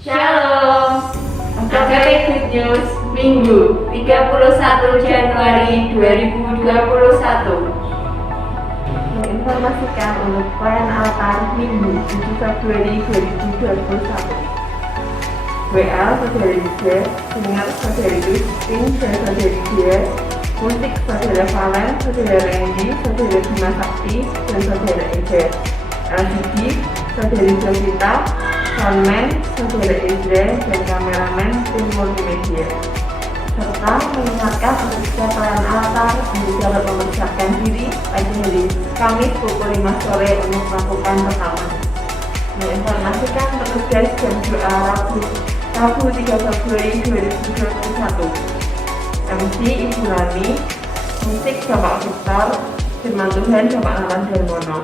Shalom. AKP Good News Minggu 31 Januari 2021. Menginformasikan untuk pelayanan altar Minggu 7 Februari 2021. WA Saudari J, Dengar Saudari Christine dan Saudari Dia, Musik Saudara Valen, Saudara Randy, Saudara Bima Sakti, dan Saudara Eja, LCD, Saudari Jovita, Soundman, Saudara Ezra, dan kameramen tim multimedia. Serta mengingatkan untuk setiap pelayanan altar untuk dapat mempersiapkan diri pada hari Kamis pukul 5 sore untuk melakukan pertama. Menginformasikan petugas jam doa Rabu 3 Februari 2021. MC Ibu Rani, musik Bapak Victor, firman Tuhan Bapak Nalan Darmono.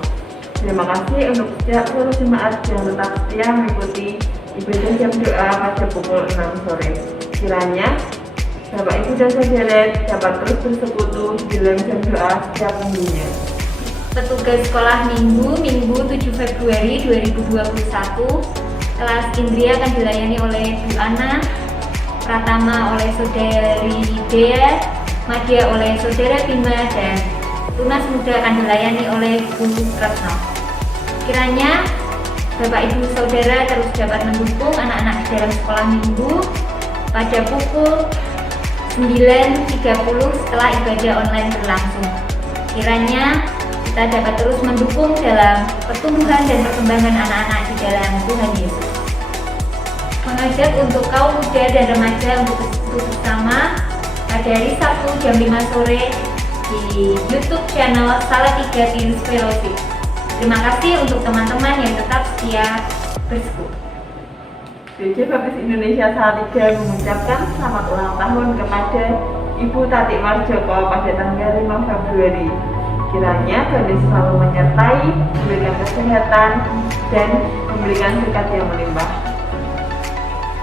Terima kasih untuk setiap seluruh jemaat yang tetap setia mengikuti ibadah jam doa pada pukul 6 sore. Kiranya Bapak Ibu dan Saudara dapat terus bersekutu di dalam jam doa setiap minggunya. Petugas sekolah Minggu 7 Februari 2021. Kelas Indria akan dilayani oleh Bu Ana, Pratama oleh Saudari Dea, Madya oleh Saudara Bima, dan Tunas Muda akan dilayani oleh Bu Retno. Kiranya Bapak Ibu Saudara terus dapat mendukung anak-anak di dalam sekolah Minggu pada pukul 9.30 setelah ibadah online berlangsung. Kiranya kita dapat terus mendukung dalam pertumbuhan dan perkembangan anak-anak di dalam Tuhan Yesus. Mengajak untuk kaum muda dan remaja untuk bersekutu bersama pada hari Sabtu jam 5 sore di YouTube channel Salatiga Teens Fellowship. Terima kasih untuk teman-teman yang tetap setia bersekutu. BJ Baptis Indonesia Salatiga mengucapkan selamat ulang tahun kepada Ibu Tati Marjoko pada tanggal 5 Februari. Kiranya Tuhan Yesus selalu menyertai, memberikan kesehatan, dan memberikan berkat yang melimpah.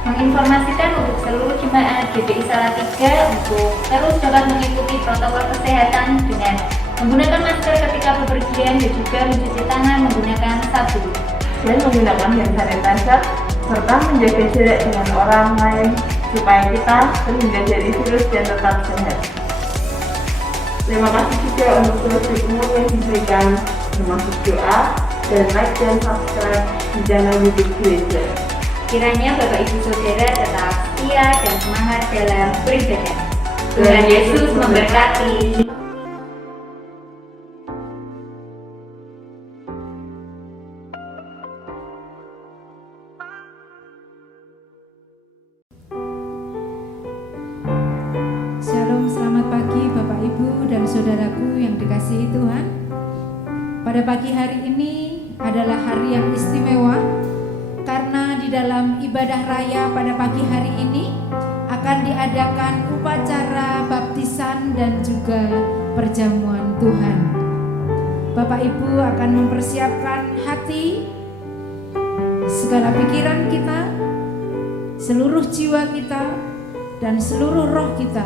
Menginformasikan untuk seluruh jemaat GBI Salatiga untuk terus dapat mengikuti protokol kesehatan dengan menggunakan masker ketika bepergian dan juga mencuci tangan menggunakan sabun Dan menggunakan hand sanitizer serta menjaga jarak dengan orang lain supaya kita terhindar dari virus dan tetap sehat. Terima kasih juga untuk seluruh dukungan yang diberikan, termasuk doa dan like dan subscribe di channel YouTube gereja. Kiranya Bapak Ibu Saudara tetap setia dan semangat dalam beribadah. Tuhan Yesus memberkati. Shalom, selamat pagi Bapak Ibu dan Saudaraku yang dikasihi Tuhan. Pada pagi hari ini adalah hari yang istimewa karena di dalam ibadah raya pada pagi hari ini akan diadakan upacara baptisan dan juga perjamuan Tuhan. Bapak Ibu akan mempersiapkan hati, segala pikiran kita, seluruh jiwa kita, dan seluruh roh kita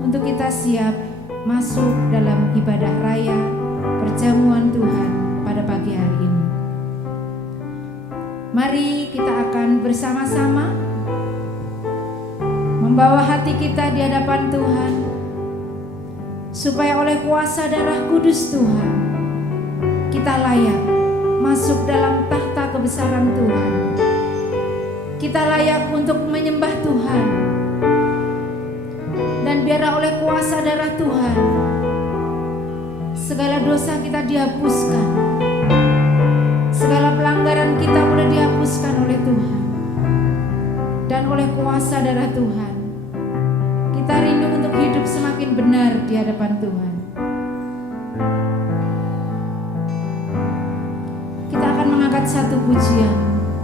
untuk kita siap masuk dalam ibadah raya perjamuan Tuhan pada pagi hari ini. Mari kita akan bersama-sama membawa hati kita di hadapan Tuhan supaya oleh kuasa darah kudus Tuhan kita layak masuk dalam tahta kebesaran Tuhan. Kita layak untuk menyembah Tuhan. Dan biarlah oleh kuasa darah Tuhan segala dosa kita dihapuskan. Segala pelanggaran kita boleh dihapuskan oleh Tuhan. Dan oleh kuasa darah Tuhan kita rindu untuk hidup semakin benar di hadapan Tuhan. Kita akan mengangkat satu pujian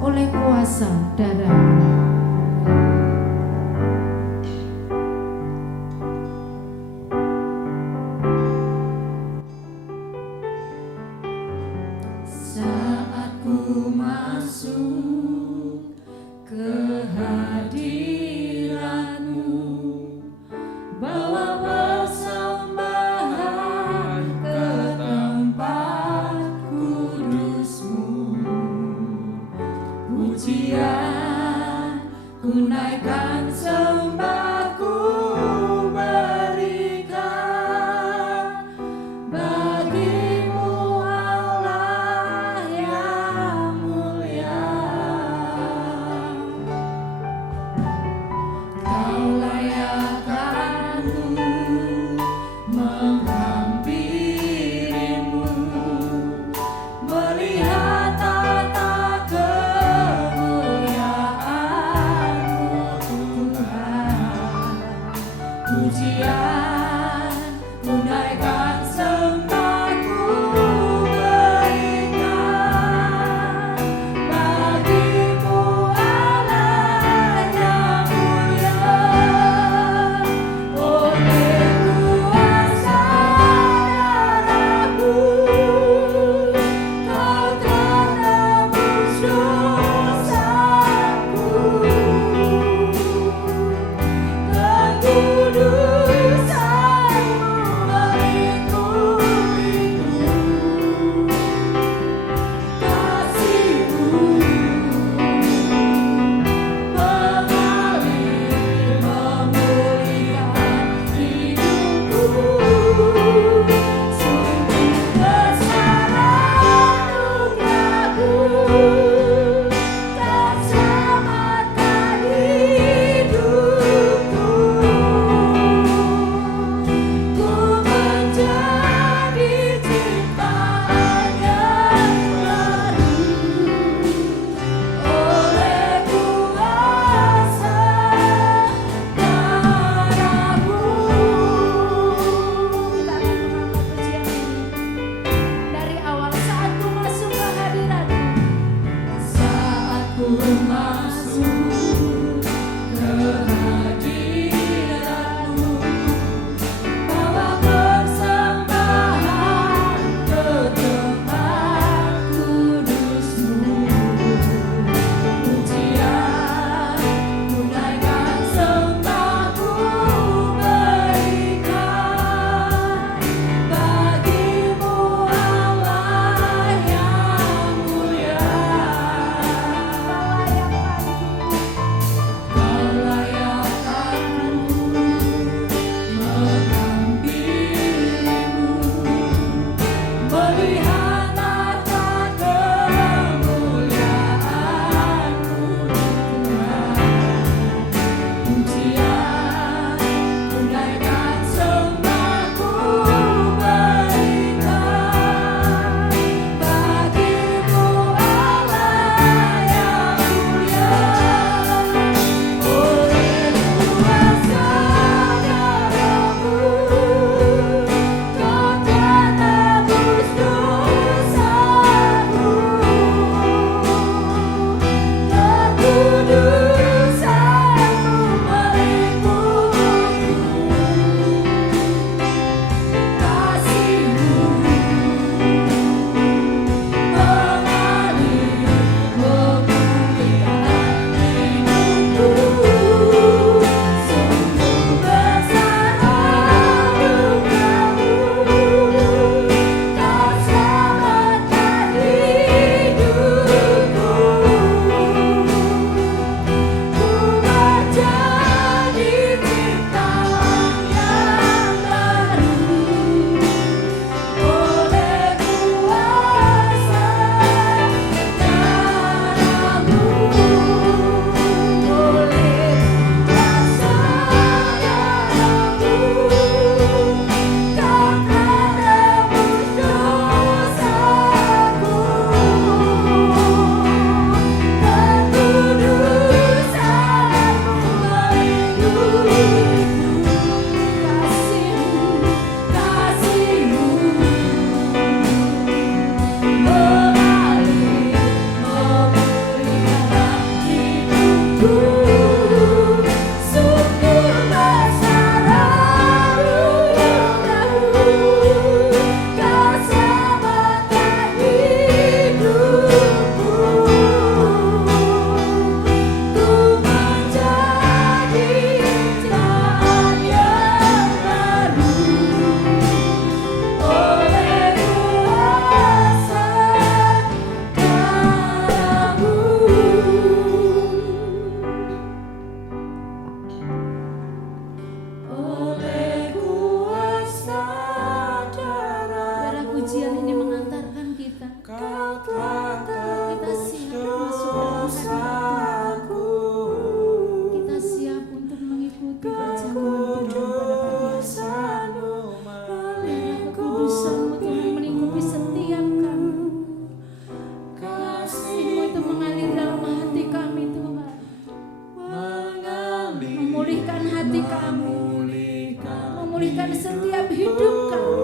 oleh kuasa darah. Saat ku masuk ke hadirat-Mu, bawa persembahan ke tempat kudus-Mu. Puji pujian, ku naikkan sembahku berikan bagimu Allah yang mulia. Kau layak aku menghampirimu, melihat tata kemuliaan-Mu Tuhan. Pujian ku naikkan sembahku berikan bagimu Allah yang mulia. Oleh kuasa darah-Mu Kau tebus dosaku, kekudusan-Mu meliputi-ku, kasih-Mu mengalir memulihkan hidupku. Sungguh besar anugerah-Mu, Kau selamatkan hidupku. Ku menjadi ciptaan yang baru oleh kuasa darah-Mu. Kita akan mengangkat pujian ini dari awal saat ku masuk ke hadirat-Mu. Saat ku masuk ke hadirat-Mu, bawa persembahan ke tempat kudus-Mu. Pujian ku naikkan sembahku berikan bagimu Allah yang mulia. Kau layak aku menghampirimu, melihat harta kemuliaan-Mu Tuhan. Pujian ku naikkan sembahku berikan bagimu Allah yang mulia. Oleh kuasa darah-Mu Kau tebus dosaku, kekudusan-Mu meliputi-ku, kasih-Mu mengalir memulihkan hidupku. Sungguh besar anugerah-Mu, Kau selamatkan hidupku. Ku menjadi ciptaan yang baru oleh kuasa darah-Mu. Oleh kuasa darah-Mu Kau tebus dosaku, kekudusan-Mu meliputi-ku, kasih-Mu mengalir memulihkan hidupku. Sungguh besar anugerah-Mu, Kau selamatkan hidupku. Ku menjadi ciptaan yang baru oleh kuasa darah-Mu. kami, memulihkan setiap hidup kami.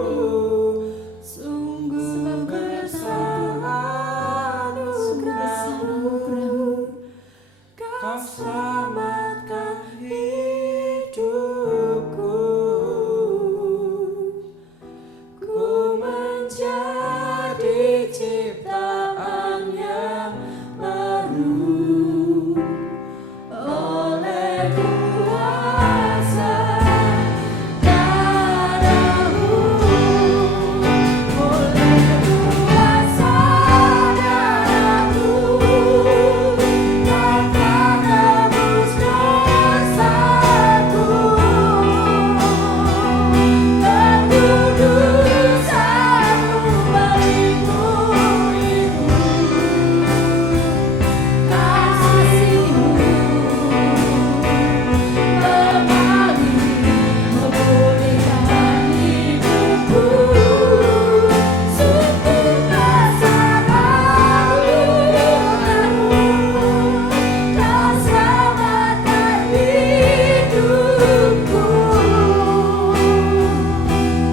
Sebab kami tahu sungguh besar anugerah-Mu. Kau selamatkan hidupku, ku menjadi ciptaan yang baru oleh kuasa darah-Mu, oleh kuasa darah-Mu, Kau telah nebus dosaku, kekudusan-Mu bagiku itu, kasih-Mu kembali memulihkan hidupku. Sungguh besar anugerah-Mu, Kau selamatkan hidupku,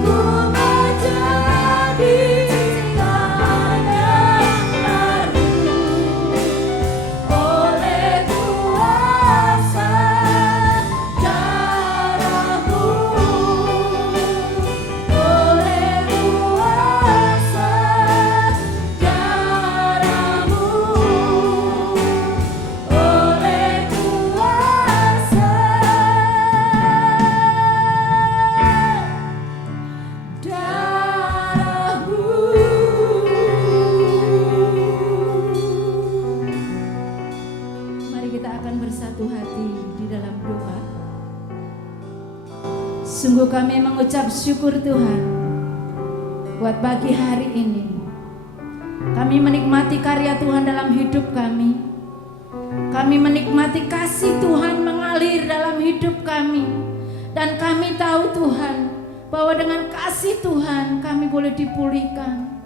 ku menjadi ciptaan yang baru oleh kuasa darah-Mu, oleh kuasa darah-Mu, oleh kuasa darah-Mu. Mari kita akan bersatu hati di dalam doa. Sungguh kami mengucap syukur Tuhan buat pagi hari ini. Kami menikmati karya Tuhan dalam hidup kami. Kami menikmati kasih Tuhan mengalir dalam hidup kami. Dan kami tahu Tuhan bahwa dengan kasih Tuhan kami boleh dipulihkan.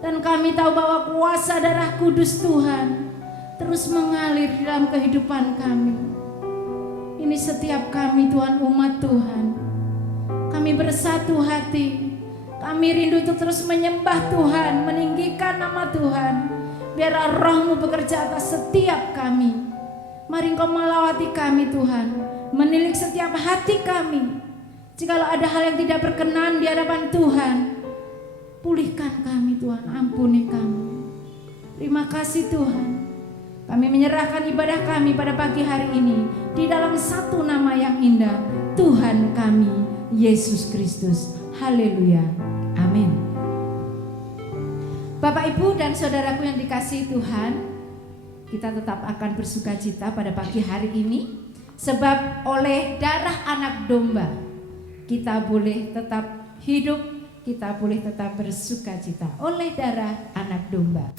Dan kami tahu bahwa kuasa darah kudus Tuhan terus mengalir dalam kehidupan kami. Ini setiap kami Tuhan, umat Tuhan. Kami bersatu hati. Kami rindu untuk terus menyembah Tuhan, meninggikan nama Tuhan. Biar Roh-Mu bekerja atas setiap kami. Mari Engkau melawati kami Tuhan, menilik setiap hati kami. Jikalau ada hal yang tidak berkenan di hadapan Tuhan, pulihkan kami Tuhan, ampuni kami. Terima kasih Tuhan. Kami menyerahkan ibadah kami pada pagi hari ini di dalam satu nama yang indah, Tuhan kami, Yesus Kristus. Haleluya. Amin. Bapak, Ibu, dan saudaraku yang dikasihi Tuhan, kita tetap akan bersukacita pada pagi hari ini, sebab oleh darah anak domba kita boleh tetap hidup, kita boleh tetap bersukacita oleh darah anak domba.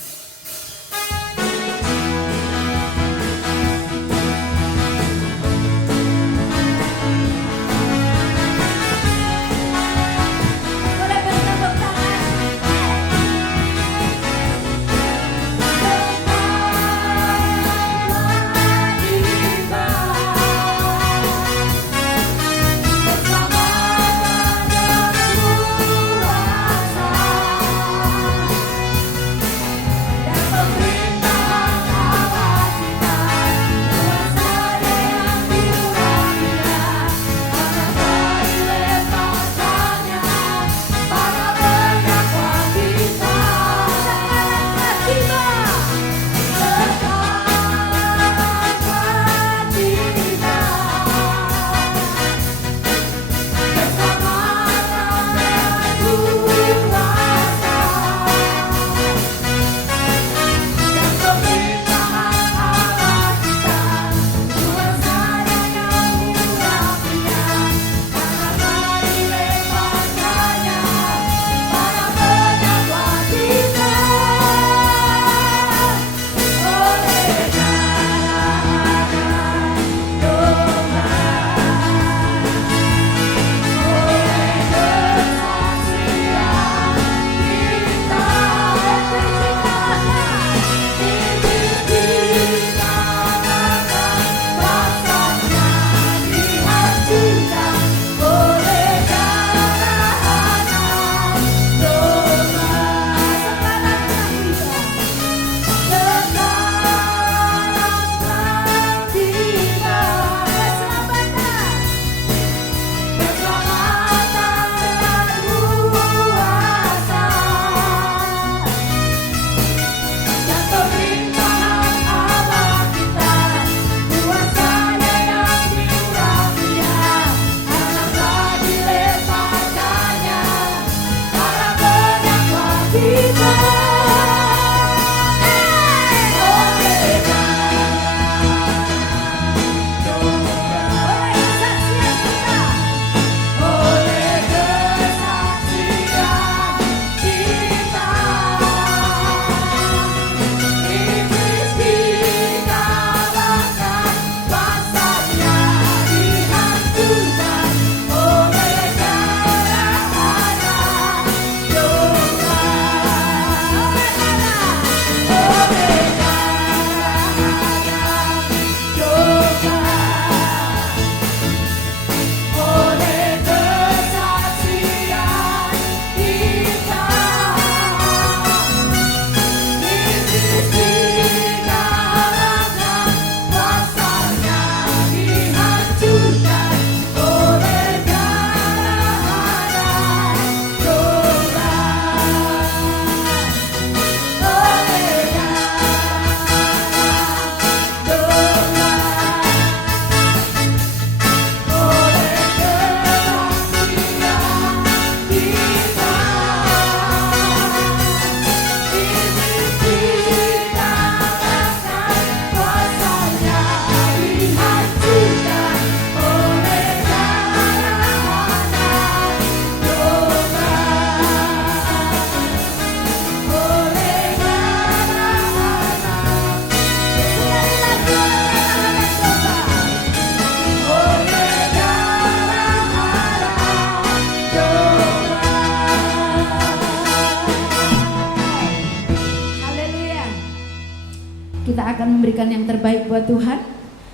memberikan yang terbaik buat Tuhan,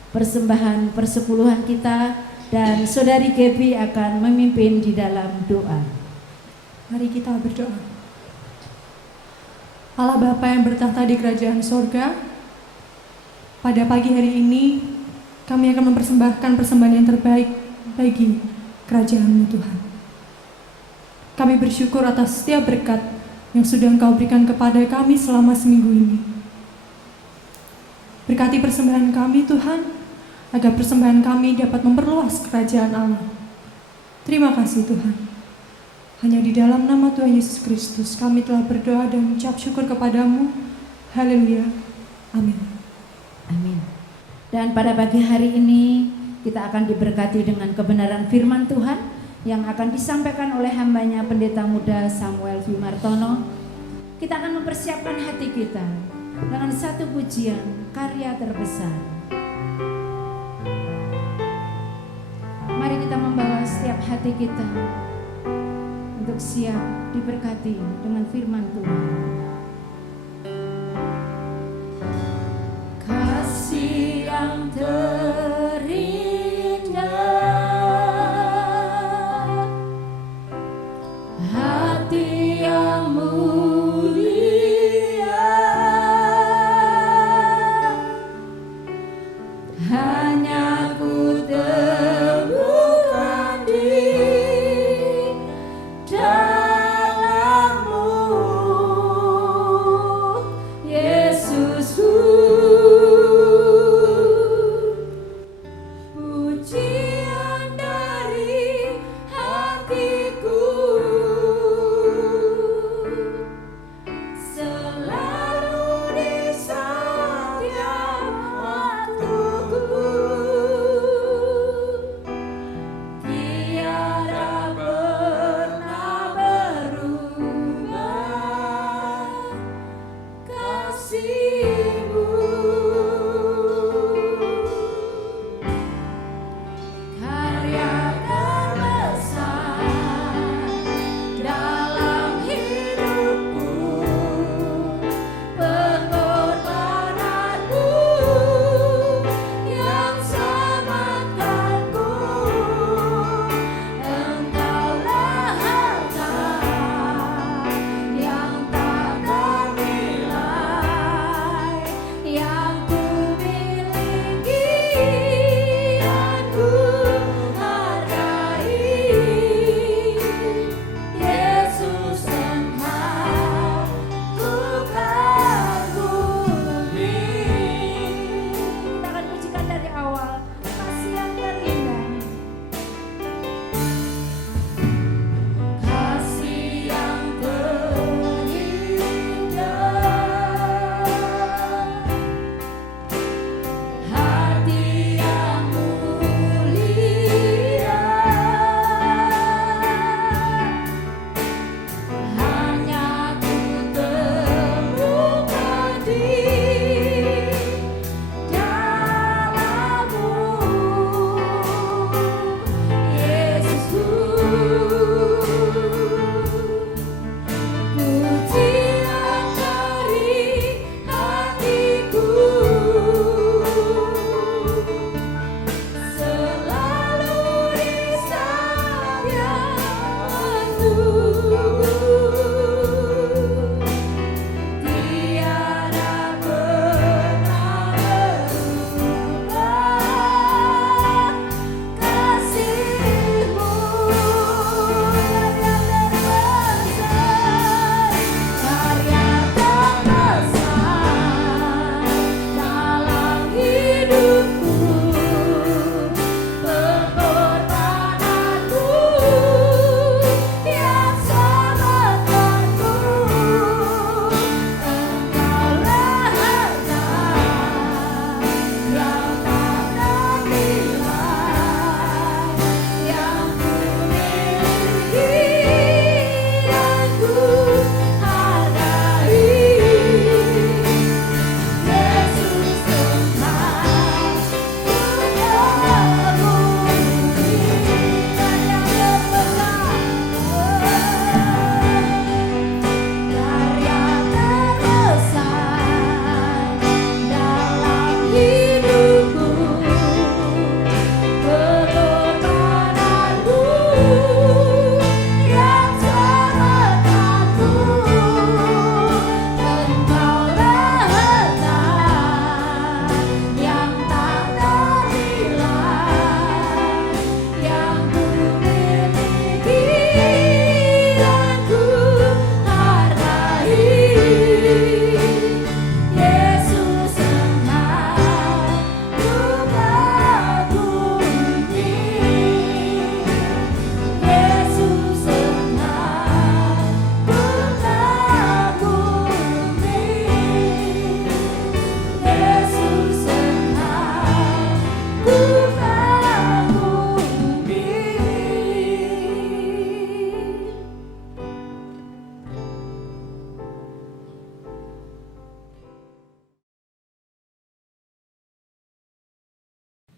persembahan persepuluhan kita, dan Saudari Gaby akan memimpin di dalam doa. Mari kita berdoa. Allah Bapa yang bertahta di kerajaan sorga, pada pagi hari ini kami akan mempersembahkan persembahan yang terbaik bagi kerajaan-Mu Tuhan. Kami bersyukur atas setiap berkat yang sudah Engkau berikan kepada kami selama seminggu ini. Berkati persembahan kami Tuhan, agar persembahan kami dapat memperluas kerajaan Allah. Terima kasih Tuhan. Hanya di dalam nama Tuhan Yesus Kristus kami telah berdoa dan mengucap syukur kepadamu. Haleluya. Amin. Amin. Dan pada pagi hari ini kita akan diberkati dengan kebenaran firman Tuhan yang akan disampaikan oleh hambanya pendeta muda Samuel Wimartono. Kita akan mempersiapkan hati kita dengan satu pujian karya terbesar. Mari kita membawa setiap hati kita untuk siap diberkati dengan firman Tuhan. Kasih yang terindah, hati yang mulia, hanya ku temukan di dalam-Mu, Yesusku. Pujian dari hatiku selalu di setiap waktuku.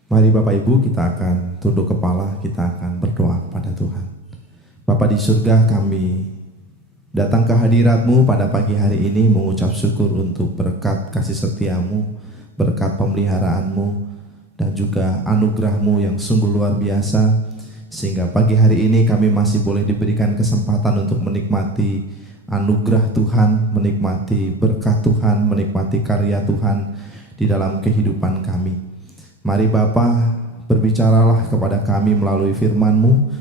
Mari Bapak Ibu, kita akan tunduk kepala, kita akan berdoa kepada Tuhan. Bapa di surga, kami datang ke hadirat-Mu pada pagi hari ini mengucap syukur untuk berkat kasih setia-Mu, berkat pemeliharaan-Mu, dan juga anugerah-Mu yang sungguh luar biasa, sehingga pagi hari ini kami masih boleh diberikan kesempatan untuk menikmati anugerah Tuhan, menikmati berkat Tuhan, menikmati karya Tuhan di dalam kehidupan kami. Mari Bapa, berbicaralah kepada kami melalui firman-Mu.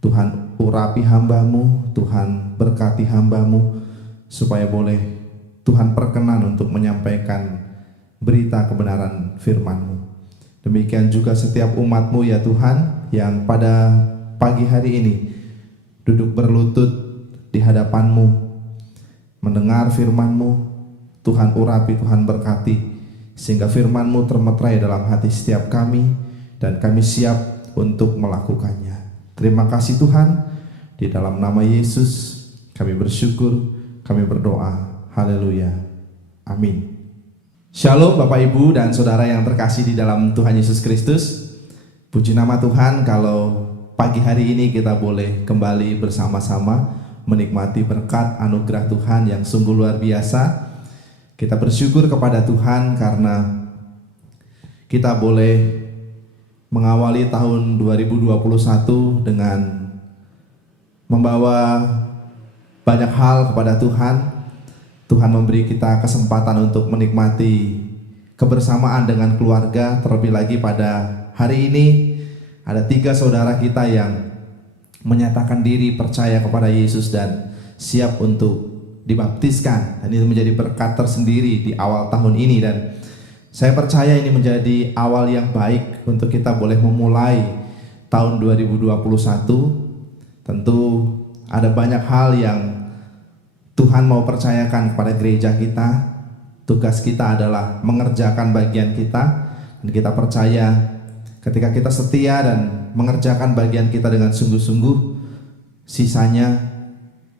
Tuhan urapi hamba-Mu, Tuhan berkati hamba-Mu, supaya boleh Tuhan perkenan untuk menyampaikan berita kebenaran firman-Mu. Demikian juga setiap umat-Mu ya Tuhan, yang pada pagi hari ini duduk berlutut di hadapan-Mu, mendengar firman-Mu. Tuhan urapi, Tuhan berkati, sehingga firman-Mu termeterai dalam hati setiap kami, dan kami siap untuk melakukannya. Terima kasih Tuhan, di dalam nama Yesus kami bersyukur, kami berdoa. Haleluya. Amin. Shalom Bapak Ibu dan Saudara yang terkasih di dalam Tuhan Yesus Kristus. Puji nama Tuhan kalau pagi hari ini kita boleh kembali bersama-sama menikmati berkat anugerah Tuhan yang sungguh luar biasa. Kita bersyukur kepada Tuhan karena kita boleh mengawali tahun 2021 dengan membawa banyak hal kepada Tuhan. Tuhan memberi kita kesempatan untuk menikmati kebersamaan dengan keluarga. Terlebih lagi pada hari ini ada 3 saudara kita yang menyatakan diri percaya kepada Yesus dan siap untuk dibaptiskan, dan itu menjadi berkat tersendiri di awal tahun ini. Dan saya percaya ini menjadi awal yang baik untuk kita boleh memulai tahun 2021. Tentu ada banyak hal yang Tuhan mau percayakan kepada gereja kita. Tugas kita adalah mengerjakan bagian kita, dan kita percaya ketika kita setia dan mengerjakan bagian kita dengan sungguh-sungguh, sisanya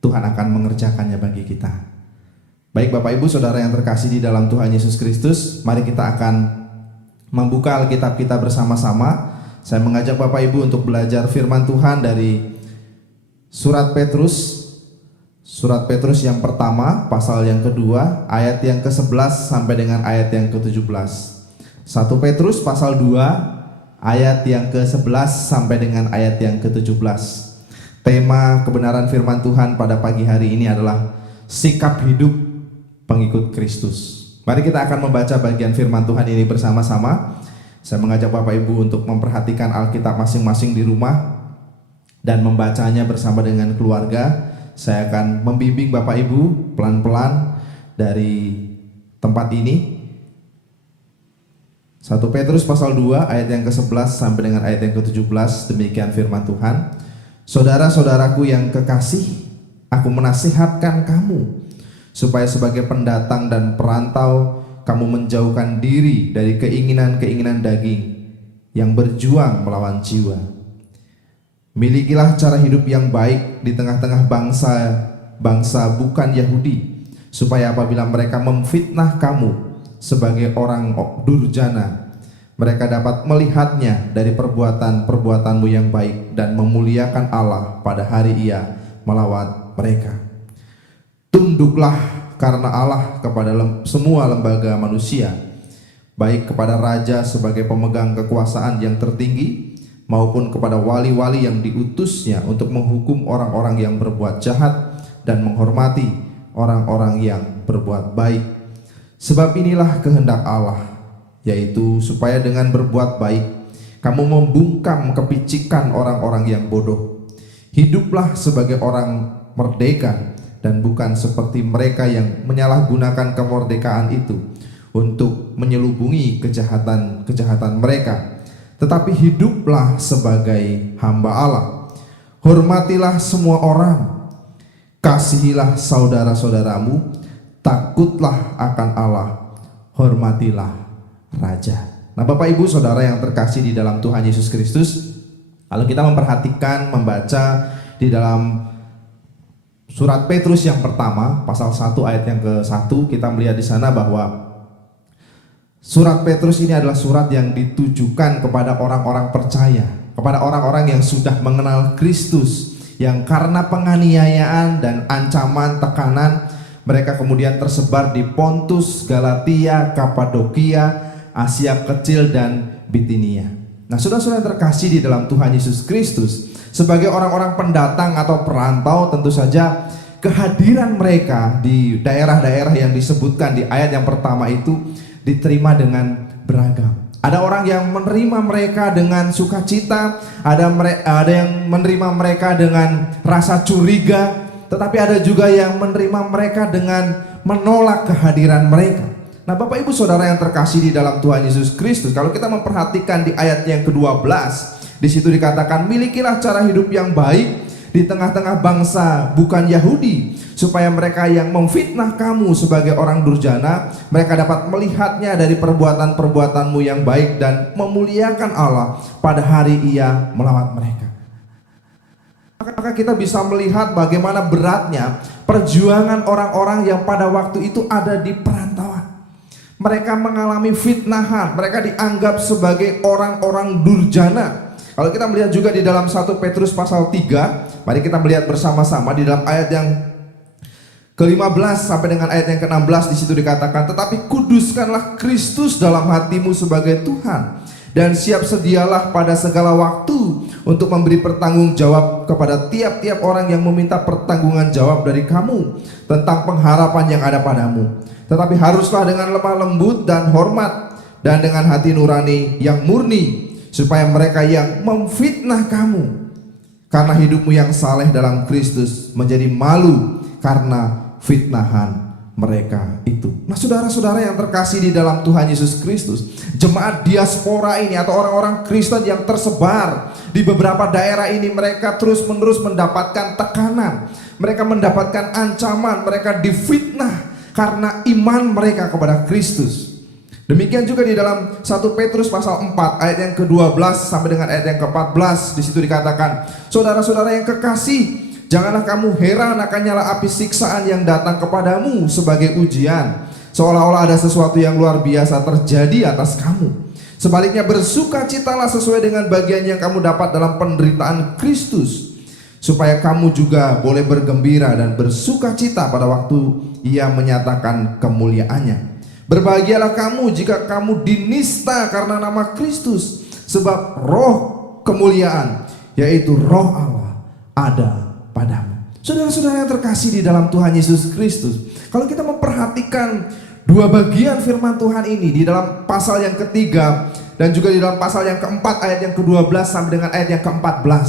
Tuhan akan mengerjakannya bagi kita. Baik Bapak Ibu Saudara yang terkasih di dalam Tuhan Yesus Kristus, mari kita akan membuka Alkitab kita bersama-sama. Saya mengajak Bapak Ibu untuk belajar firman Tuhan dari surat Petrus yang pertama, pasal yang kedua, ayat yang ke-11 sampai dengan ayat yang ke-17. 1 Petrus pasal 2, ayat yang ke-11 sampai dengan ayat yang ke-17. Tema kebenaran firman Tuhan pada pagi hari ini adalah sikap hidup pengikut Kristus. Mari kita akan membaca bagian firman Tuhan ini bersama-sama. Saya mengajak Bapak Ibu untuk memperhatikan Alkitab masing-masing di rumah dan membacanya bersama dengan keluarga. Saya akan membimbing Bapak Ibu pelan-pelan dari tempat ini. 1 Petrus pasal 2 ayat yang ke-11 sampai dengan ayat yang ke-17. Demikian firman Tuhan. Saudara-saudaraku yang kekasih, aku menasihatkan kamu supaya sebagai pendatang dan perantau kamu menjauhkan diri dari keinginan-keinginan daging yang berjuang melawan jiwa. Milikilah cara hidup yang baik di tengah-tengah bangsa bukan Yahudi, supaya apabila mereka memfitnah kamu sebagai orang durjana, mereka dapat melihatnya dari perbuatan-perbuatanmu yang baik dan memuliakan Allah pada hari Ia melawat mereka. Tunduklah karena Allah kepada semua lembaga manusia, baik kepada raja sebagai pemegang kekuasaan yang tertinggi, maupun kepada wali-wali yang diutusnya untuk menghukum orang-orang yang berbuat jahat dan menghormati orang-orang yang berbuat baik. Sebab inilah kehendak Allah, yaitu supaya dengan berbuat baik kamu membungkam kepicikan orang-orang yang bodoh. Hiduplah sebagai orang merdeka dan bukan seperti mereka yang menyalahgunakan kemerdekaan itu untuk menyelubungi kejahatan mereka, tetapi hiduplah sebagai hamba Allah. Hormatilah semua orang, kasihilah saudara-saudaramu, takutlah akan Allah, hormatilah raja. Nah Bapak Ibu Saudara yang terkasih di dalam Tuhan Yesus Kristus, kalau kita memperhatikan, membaca di dalam surat Petrus yang pertama, pasal 1 ayat yang ke-1, kita melihat di sana bahwa Surat Petrus ini adalah surat yang ditujukan kepada orang-orang percaya, kepada orang-orang yang sudah mengenal Kristus, yang karena penganiayaan dan ancaman, tekanan, mereka kemudian tersebar di Pontus, Galatia, Kapadokia, Asia Kecil, dan Bitinia. Nah, saudara-saudara yang terkasih di dalam Tuhan Yesus Kristus, sebagai orang-orang pendatang atau perantau, tentu saja kehadiran mereka di daerah-daerah yang disebutkan di ayat yang pertama itu diterima dengan beragam. Ada orang yang menerima mereka dengan sukacita, ada yang menerima mereka dengan rasa curiga, tetapi ada juga yang menerima mereka dengan menolak kehadiran mereka. Nah, Bapak Ibu Saudara yang terkasih di dalam Tuhan Yesus Kristus, kalau kita memperhatikan di ayat yang ke-12, di situ dikatakan, milikilah cara hidup yang baik di tengah-tengah bangsa bukan Yahudi, supaya mereka yang memfitnah kamu sebagai orang durjana, mereka dapat melihatnya dari perbuatan-perbuatanmu yang baik dan memuliakan Allah pada hari Ia melawat mereka. Maka kita bisa melihat bagaimana beratnya perjuangan orang-orang yang pada waktu itu ada di perantauan. Mereka mengalami fitnahan, mereka dianggap sebagai orang-orang durjana. Kalau kita melihat juga di dalam 1 Petrus pasal 3, mari kita melihat bersama-sama di dalam ayat yang ke-15 sampai dengan ayat yang ke-16, di situ dikatakan, tetapi kuduskanlah Kristus dalam hatimu sebagai Tuhan, dan siap sedialah pada segala waktu untuk memberi pertanggung jawab kepada tiap-tiap orang yang meminta pertanggungan jawab dari kamu tentang pengharapan yang ada padamu. Tetapi haruslah dengan lemah lembut dan hormat, dan dengan hati nurani yang murni, supaya mereka yang memfitnah kamu karena hidupmu yang saleh dalam Kristus menjadi malu karena fitnahan mereka itu. Nah, saudara-saudara yang terkasih di dalam Tuhan Yesus Kristus, jemaat diaspora ini atau orang-orang Kristen yang tersebar di beberapa daerah ini, mereka terus-menerus mendapatkan tekanan, mereka mendapatkan ancaman, mereka difitnah karena iman mereka kepada Kristus. Demikian juga di dalam 1 Petrus pasal 4 ayat yang ke-12 sampai dengan ayat yang ke-14, di situ dikatakan, saudara-saudara yang kekasih, janganlah kamu heran akan nyala api siksaan yang datang kepadamu sebagai ujian, seolah-olah ada sesuatu yang luar biasa terjadi atas kamu. Sebaliknya bersukacitalah sesuai dengan bagian yang kamu dapat dalam penderitaan Kristus, supaya kamu juga boleh bergembira dan bersukacita pada waktu Ia menyatakan kemuliaannya. Berbahagialah kamu jika kamu dinista karena nama Kristus, sebab roh kemuliaan, yaitu roh Allah, ada padamu. Saudara-saudara yang terkasih di dalam Tuhan Yesus Kristus, kalau kita memperhatikan dua bagian firman Tuhan ini di dalam pasal yang ketiga dan juga di dalam pasal yang keempat ayat yang ke-12 sampai dengan ayat yang ke-14,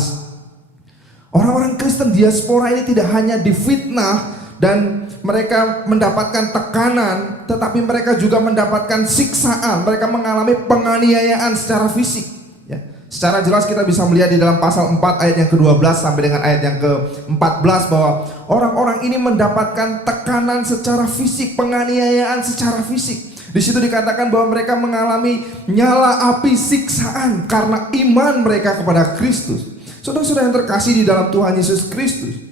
orang-orang Kristen diaspora ini tidak hanya difitnah dan mereka mendapatkan tekanan, tetapi mereka juga mendapatkan siksaan. Mereka mengalami penganiayaan secara fisik, ya. Secara jelas kita bisa melihat di dalam pasal 4 ayat yang ke-12 sampai dengan ayat yang ke-14 bahwa orang-orang ini mendapatkan tekanan secara fisik, penganiayaan secara fisik. Di situ dikatakan bahwa mereka mengalami nyala api siksaan karena iman mereka kepada Kristus. Saudara-saudara yang terkasih di dalam Tuhan Yesus Kristus,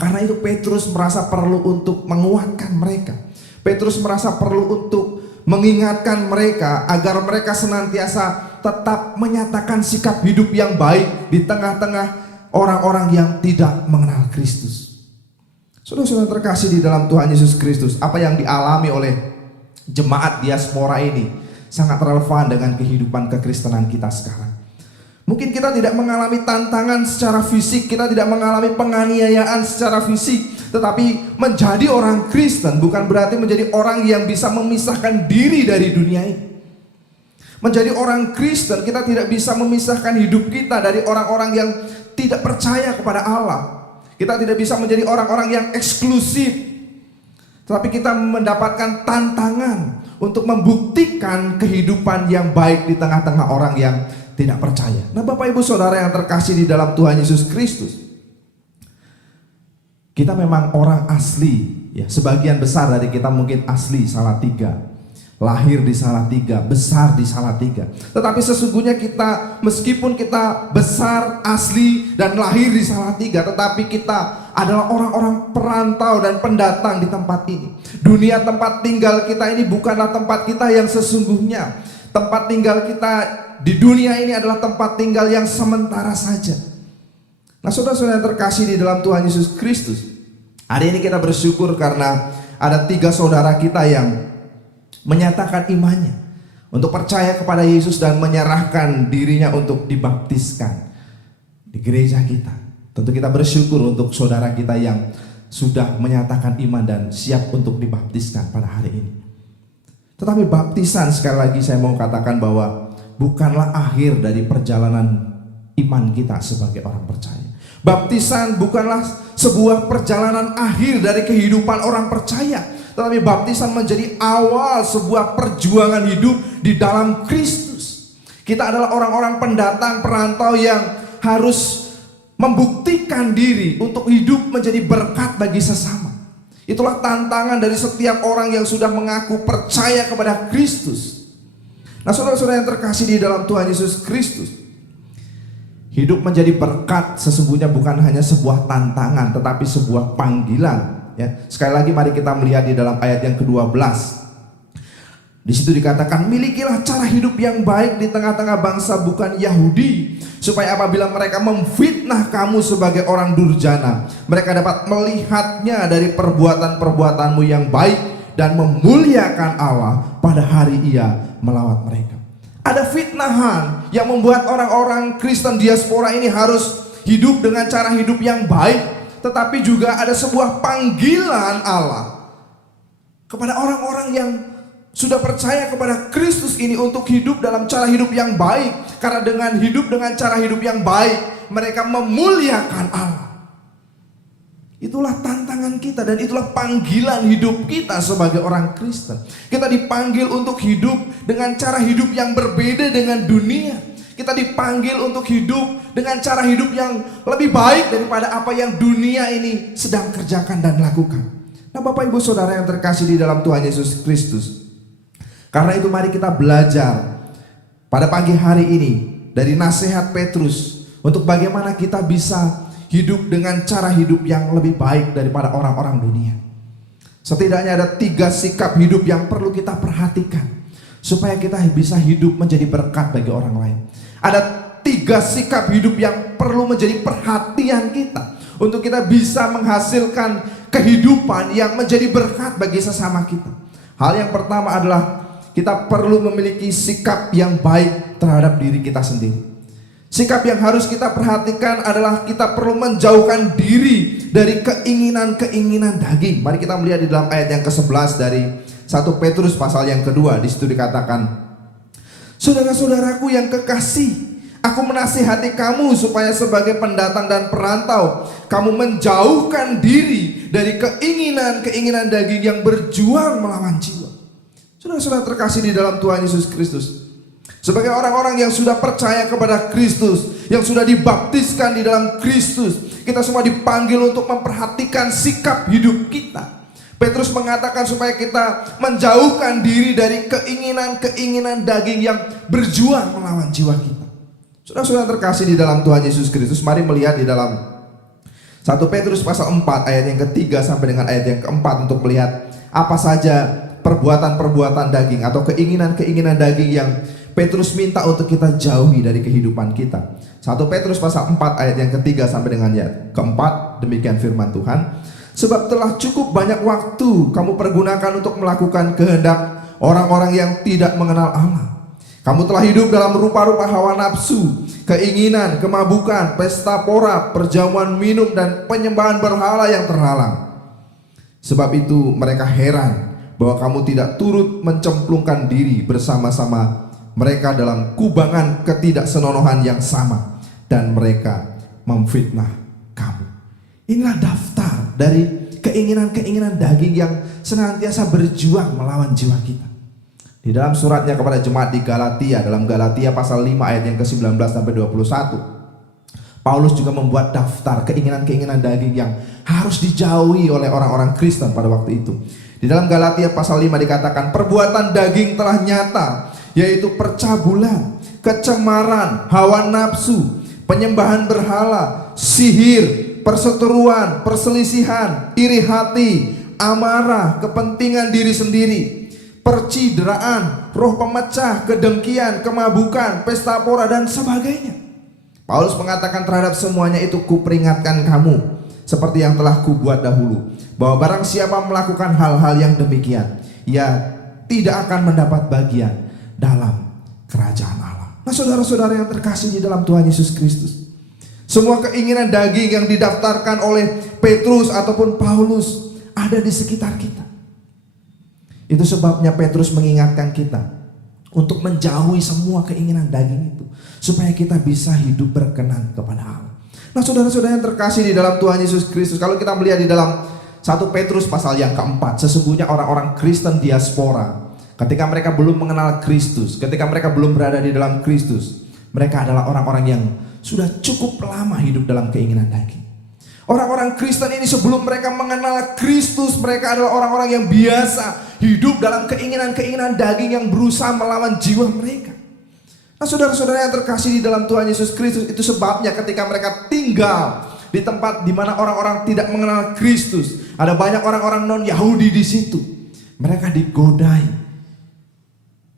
karena itu Petrus merasa perlu untuk menguatkan mereka. Petrus merasa perlu untuk mengingatkan mereka agar mereka senantiasa tetap menyatakan sikap hidup yang baik di tengah-tengah orang-orang yang tidak mengenal Kristus. Saudara-saudara terkasih di dalam Tuhan Yesus Kristus, apa yang dialami oleh jemaat diaspora ini sangat relevan dengan kehidupan kekristenan kita sekarang. Mungkin kita tidak mengalami tantangan secara fisik, kita tidak mengalami penganiayaan secara fisik, tetapi menjadi orang Kristen bukan berarti menjadi orang yang bisa memisahkan diri dari dunia ini. Menjadi orang Kristen, kita tidak bisa memisahkan hidup kita dari orang-orang yang tidak percaya kepada Allah. Kita tidak bisa menjadi orang-orang yang eksklusif, tetapi kita mendapatkan tantangan untuk membuktikan kehidupan yang baik di tengah-tengah orang yang tidak percaya. Nah, Bapak Ibu Saudara yang terkasih di dalam Tuhan Yesus Kristus, kita memang orang asli, ya. Sebagian besar dari kita mungkin asli Salatiga, lahir di Salatiga, besar di Salatiga. Tetapi sesungguhnya kita, meskipun kita besar, asli, dan lahir di Salatiga, tetapi kita adalah orang-orang perantau dan pendatang di tempat ini. Dunia tempat tinggal kita ini bukanlah tempat kita yang sesungguhnya. Tempat tinggal kita di dunia ini adalah tempat tinggal yang sementara saja. Nah, saudara-saudara yang terkasih di dalam Tuhan Yesus Kristus, hari ini kita bersyukur karena ada 3 saudara kita yang menyatakan imannya untuk percaya kepada Yesus dan menyerahkan dirinya untuk dibaptiskan di gereja kita. Tentu kita bersyukur untuk saudara kita yang sudah menyatakan iman dan siap untuk dibaptiskan pada hari ini. Tetapi baptisan, sekali lagi saya mau katakan bahwa bukanlah akhir dari perjalanan iman kita sebagai orang percaya. Baptisan bukanlah sebuah perjalanan akhir dari kehidupan orang percaya, tetapi baptisan menjadi awal sebuah perjuangan hidup di dalam Kristus. Kita adalah orang-orang pendatang, perantau yang harus membuktikan diri untuk hidup menjadi berkat bagi sesama. Itulah tantangan dari setiap orang yang sudah mengaku percaya kepada Kristus. Nah, saudara-saudara yang terkasih di dalam Tuhan Yesus Kristus, hidup menjadi berkat sesungguhnya bukan hanya sebuah tantangan, tetapi sebuah panggilan. Ya, sekali lagi mari kita melihat di dalam ayat yang ke-12. Di situ dikatakan, milikilah cara hidup yang baik di tengah-tengah bangsa bukan Yahudi, supaya apabila mereka memfitnah kamu sebagai orang durjana, mereka dapat melihatnya dari perbuatan-perbuatanmu yang baik dan memuliakan Allah pada hari Ia melawat mereka. Ada fitnahan yang membuat orang-orang Kristen diaspora ini harus hidup dengan cara hidup yang baik, tetapi juga ada sebuah panggilan Allah kepada orang-orang yang sudah percaya kepada Kristus ini untuk hidup dalam cara hidup yang baik. Karena dengan hidup dengan cara hidup yang baik, mereka memuliakan Allah. Itulah tantangan kita dan itulah panggilan hidup kita sebagai orang Kristen. Kita dipanggil untuk hidup dengan cara hidup yang berbeda dengan dunia. Kita dipanggil untuk hidup dengan cara hidup yang lebih baik daripada apa yang dunia ini sedang kerjakan dan lakukan. Nah, Bapak Ibu Saudara yang terkasih di dalam Tuhan Yesus Kristus, karena itu mari kita belajar pada pagi hari ini dari nasihat Petrus untuk bagaimana kita bisa hidup dengan cara hidup yang lebih baik daripada orang-orang dunia. Setidaknya ada 3 sikap hidup yang perlu kita perhatikan supaya kita bisa hidup menjadi berkat bagi orang lain. Ada 3 sikap hidup yang perlu menjadi perhatian kita untuk kita bisa menghasilkan kehidupan yang menjadi berkat bagi sesama kita. Hal yang pertama adalah kita perlu memiliki sikap yang baik terhadap diri kita sendiri. Sikap yang harus kita perhatikan adalah kita perlu menjauhkan diri dari keinginan-keinginan daging. Mari kita melihat di dalam ayat yang ke-11 dari 1 Petrus pasal yang kedua. Di situ dikatakan, saudara-saudaraku yang kekasih, aku menasihati kamu supaya sebagai pendatang dan perantau, kamu menjauhkan diri dari keinginan-keinginan daging yang berjuang melawan jiwa. Saudara-saudara terkasih di dalam Tuhan Yesus Kristus, sebagai orang-orang yang sudah percaya kepada Kristus, yang sudah dibaptiskan di dalam Kristus, kita semua dipanggil untuk memperhatikan sikap hidup kita. Petrus mengatakan supaya kita menjauhkan diri dari keinginan-keinginan daging yang berjuang melawan jiwa kita. Saudara-saudara terkasih di dalam Tuhan Yesus Kristus, mari melihat di dalam 1 Petrus pasal 4 ayat yang ke-3 sampai dengan ayat yang ke-4 untuk melihat apa saja perbuatan-perbuatan daging atau keinginan-keinginan daging yang Petrus minta untuk kita jauhi dari kehidupan kita. 1 Petrus pasal 4 ayat yang ke-3 sampai dengan ayat ke-4, demikian firman Tuhan. Sebab telah cukup banyak waktu kamu pergunakan untuk melakukan kehendak orang-orang yang tidak mengenal Allah. Kamu telah hidup dalam rupa-rupa hawa nafsu, keinginan, kemabukan, pesta pora, perjamuan minum, dan penyembahan berhala yang terhalang. Sebab itu mereka heran bahwa kamu tidak turut mencemplungkan diri bersama-sama mereka dalam kubangan ketidaksenonohan yang sama, dan mereka memfitnah kamu. Inilah daftar dari keinginan-keinginan daging yang senantiasa berjuang melawan jiwa kita. Di dalam suratnya kepada jemaat di Galatia, dalam Galatia pasal 5 ayat yang ke-19 sampai 21, Paulus juga membuat daftar keinginan-keinginan daging yang harus dijauhi oleh orang-orang Kristen pada waktu itu. Di dalam Galatia pasal 5 dikatakan, perbuatan daging telah nyata, yaitu percabulan, kecemaran, hawa nafsu, penyembahan berhala, sihir, perseteruan, perselisihan, iri hati, amarah, kepentingan diri sendiri, percideraan, roh pemecah, kedengkian, kemabukan, pesta pora, dan sebagainya. Paulus mengatakan terhadap semuanya itu kuperingatkan kamu seperti yang telah kubuat dahulu, bahwa barang siapa melakukan hal-hal yang demikian, ia tidak akan mendapat bagian dalam kerajaan Allah. Nah, saudara-saudara yang terkasih di dalam Tuhan Yesus Kristus, semua keinginan daging yang didaftarkan oleh Petrus ataupun Paulus ada di sekitar kita. Itu sebabnya Petrus mengingatkan kita untuk menjauhi semua keinginan daging itu, supaya kita bisa hidup berkenan kepada Allah. Nah, saudara-saudara yang terkasih di dalam Tuhan Yesus Kristus, kalau kita melihat di dalam 1 Petrus pasal yang keempat, sesungguhnya orang-orang Kristen diaspora, ketika mereka belum mengenal Kristus, ketika mereka belum berada di dalam Kristus, mereka adalah orang-orang yang sudah cukup lama hidup dalam keinginan daging. Orang-orang Kristen ini sebelum mereka mengenal Kristus, mereka adalah orang-orang yang biasa hidup dalam keinginan-keinginan daging yang berusaha melawan jiwa mereka. Nah, saudara-saudara yang terkasih di dalam Tuhan Yesus Kristus, itu sebabnya ketika mereka tinggal di tempat di mana orang-orang tidak mengenal Kristus, ada banyak orang-orang non-Yahudi di situ. Mereka digodai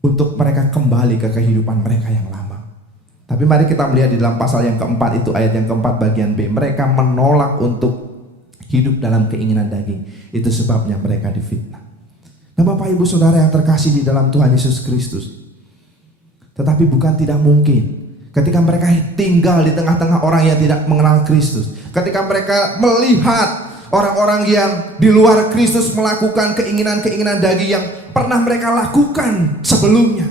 untuk mereka kembali ke kehidupan mereka yang lama. Tapi mari kita melihat di dalam pasal yang keempat itu, ayat yang keempat bagian B, mereka menolak untuk hidup dalam keinginan daging. Itu sebabnya mereka difitnah. Nah, Bapak Ibu Saudara yang terkasih di dalam Tuhan Yesus Kristus, tetapi bukan tidak mungkin ketika mereka tinggal di tengah-tengah orang yang tidak mengenal Kristus, ketika mereka melihat orang-orang yang di luar Kristus melakukan keinginan-keinginan daging yang pernah mereka lakukan sebelumnya,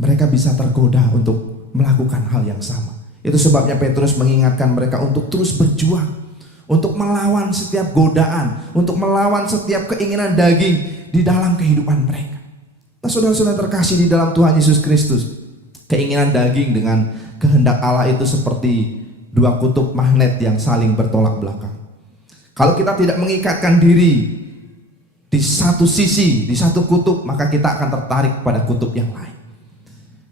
mereka bisa tergoda untuk melakukan hal yang sama. Itu sebabnya Petrus mengingatkan mereka untuk terus berjuang, untuk melawan setiap godaan, untuk melawan setiap keinginan daging di dalam kehidupan mereka. Nah, saudara-saudara terkasih di dalam Tuhan Yesus Kristus, keinginan daging dengan kehendak Allah itu seperti dua kutub magnet yang saling bertolak belakang. Kalau kita tidak mengikatkan diri di satu sisi, di satu kutub, maka kita akan tertarik pada kutub yang lain.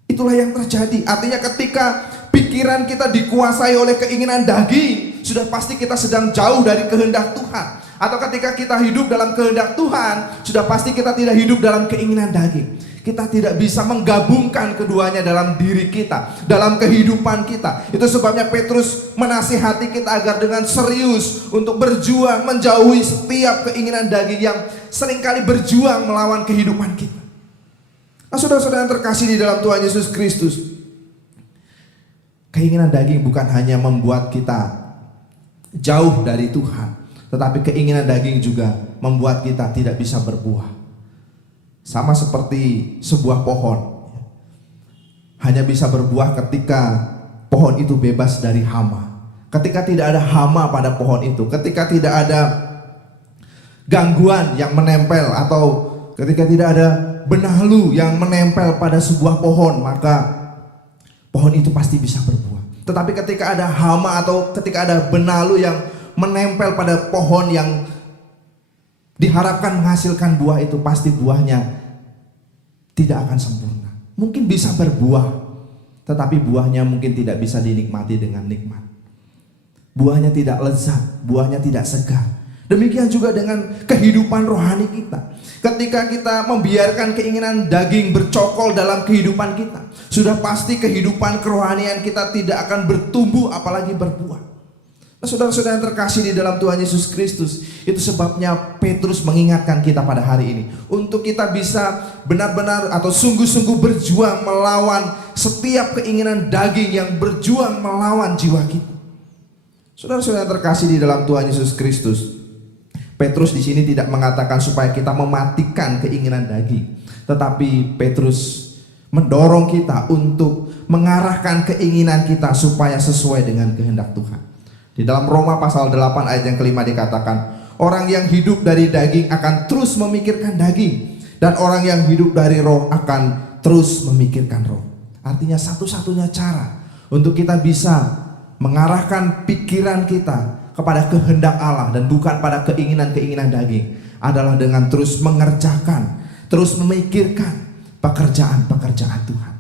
Itulah yang terjadi. Artinya ketika pikiran kita dikuasai oleh keinginan daging, sudah pasti kita sedang jauh dari kehendak Tuhan. Atau ketika kita hidup dalam kehendak Tuhan, sudah pasti kita tidak hidup dalam keinginan daging. Kita tidak bisa menggabungkan keduanya dalam diri kita, dalam kehidupan kita. Itu sebabnya Petrus menasihati kita agar dengan serius untuk berjuang menjauhi setiap keinginan daging yang seringkali berjuang melawan kehidupan kita. Nah, saudara-saudara yang terkasih di dalam Tuhan Yesus Kristus, keinginan daging bukan hanya membuat kita jauh dari Tuhan, tetapi keinginan daging juga membuat kita tidak bisa berbuah. Sama seperti sebuah pohon, hanya bisa berbuah ketika pohon itu bebas dari hama. Ketika tidak ada hama pada pohon itu, ketika tidak ada gangguan yang menempel, atau ketika tidak ada benalu yang menempel pada sebuah pohon, maka pohon itu pasti bisa berbuah. Tetapi ketika ada hama atau ketika ada benalu yang menempel pada pohon yang diharapkan menghasilkan buah, itu pasti buahnya tidak akan sempurna. Mungkin bisa berbuah, tetapi buahnya mungkin tidak bisa dinikmati dengan nikmat. Buahnya tidak lezat, buahnya tidak segar. Demikian juga dengan kehidupan rohani kita. Ketika kita membiarkan keinginan daging bercokol dalam kehidupan kita, sudah pasti kehidupan kerohanian kita tidak akan bertumbuh apalagi berbuah. Nah, saudara-saudara yang terkasih di dalam Tuhan Yesus Kristus, itu sebabnya Petrus mengingatkan kita pada hari ini untuk kita bisa benar-benar atau sungguh-sungguh berjuang melawan setiap keinginan daging yang berjuang melawan jiwa kita. Saudara-saudara yang terkasih di dalam Tuhan Yesus Kristus, Petrus di sini tidak mengatakan supaya kita mematikan keinginan daging, tetapi Petrus mendorong kita untuk mengarahkan keinginan kita supaya sesuai dengan kehendak Tuhan. Di dalam Roma pasal 8 ayat yang kelima dikatakan, orang yang hidup dari daging akan terus memikirkan daging, dan orang yang hidup dari roh akan terus memikirkan roh. Artinya satu-satunya cara untuk kita bisa mengarahkan pikiran kita kepada kehendak Allah dan bukan pada keinginan-keinginan daging adalah dengan terus mengerjakan, terus memikirkan pekerjaan-pekerjaan Tuhan.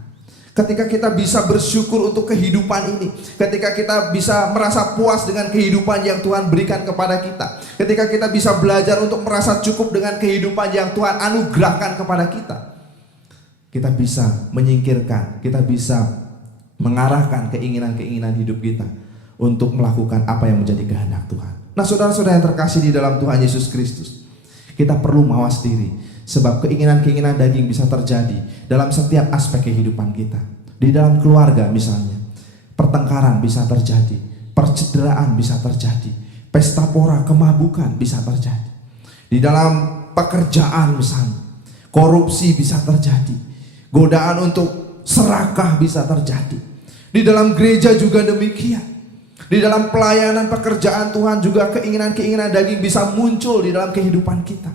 ketika kita bisa bersyukur untuk kehidupan ini, ketika kita bisa merasa puas dengan kehidupan yang Tuhan berikan kepada kita, ketika kita bisa belajar untuk merasa cukup dengan kehidupan yang Tuhan anugerahkan kepada kita bisa menyingkirkan, kita bisa mengarahkan keinginan-keinginan hidup kita untuk melakukan apa yang menjadi kehendak Tuhan. Nah, saudara-saudara yang terkasih di dalam Tuhan Yesus Kristus, kita perlu mawas diri, sebab keinginan-keinginan daging bisa terjadi dalam setiap aspek kehidupan kita. Di dalam keluarga misalnya, pertengkaran bisa terjadi, percederaan bisa terjadi, pesta pora, kemabukan bisa terjadi. Di dalam pekerjaan misalnya, korupsi bisa terjadi, godaan untuk serakah bisa terjadi. Di dalam gereja juga demikian. Di dalam pelayanan pekerjaan Tuhan juga keinginan-keinginan daging bisa muncul di dalam kehidupan kita.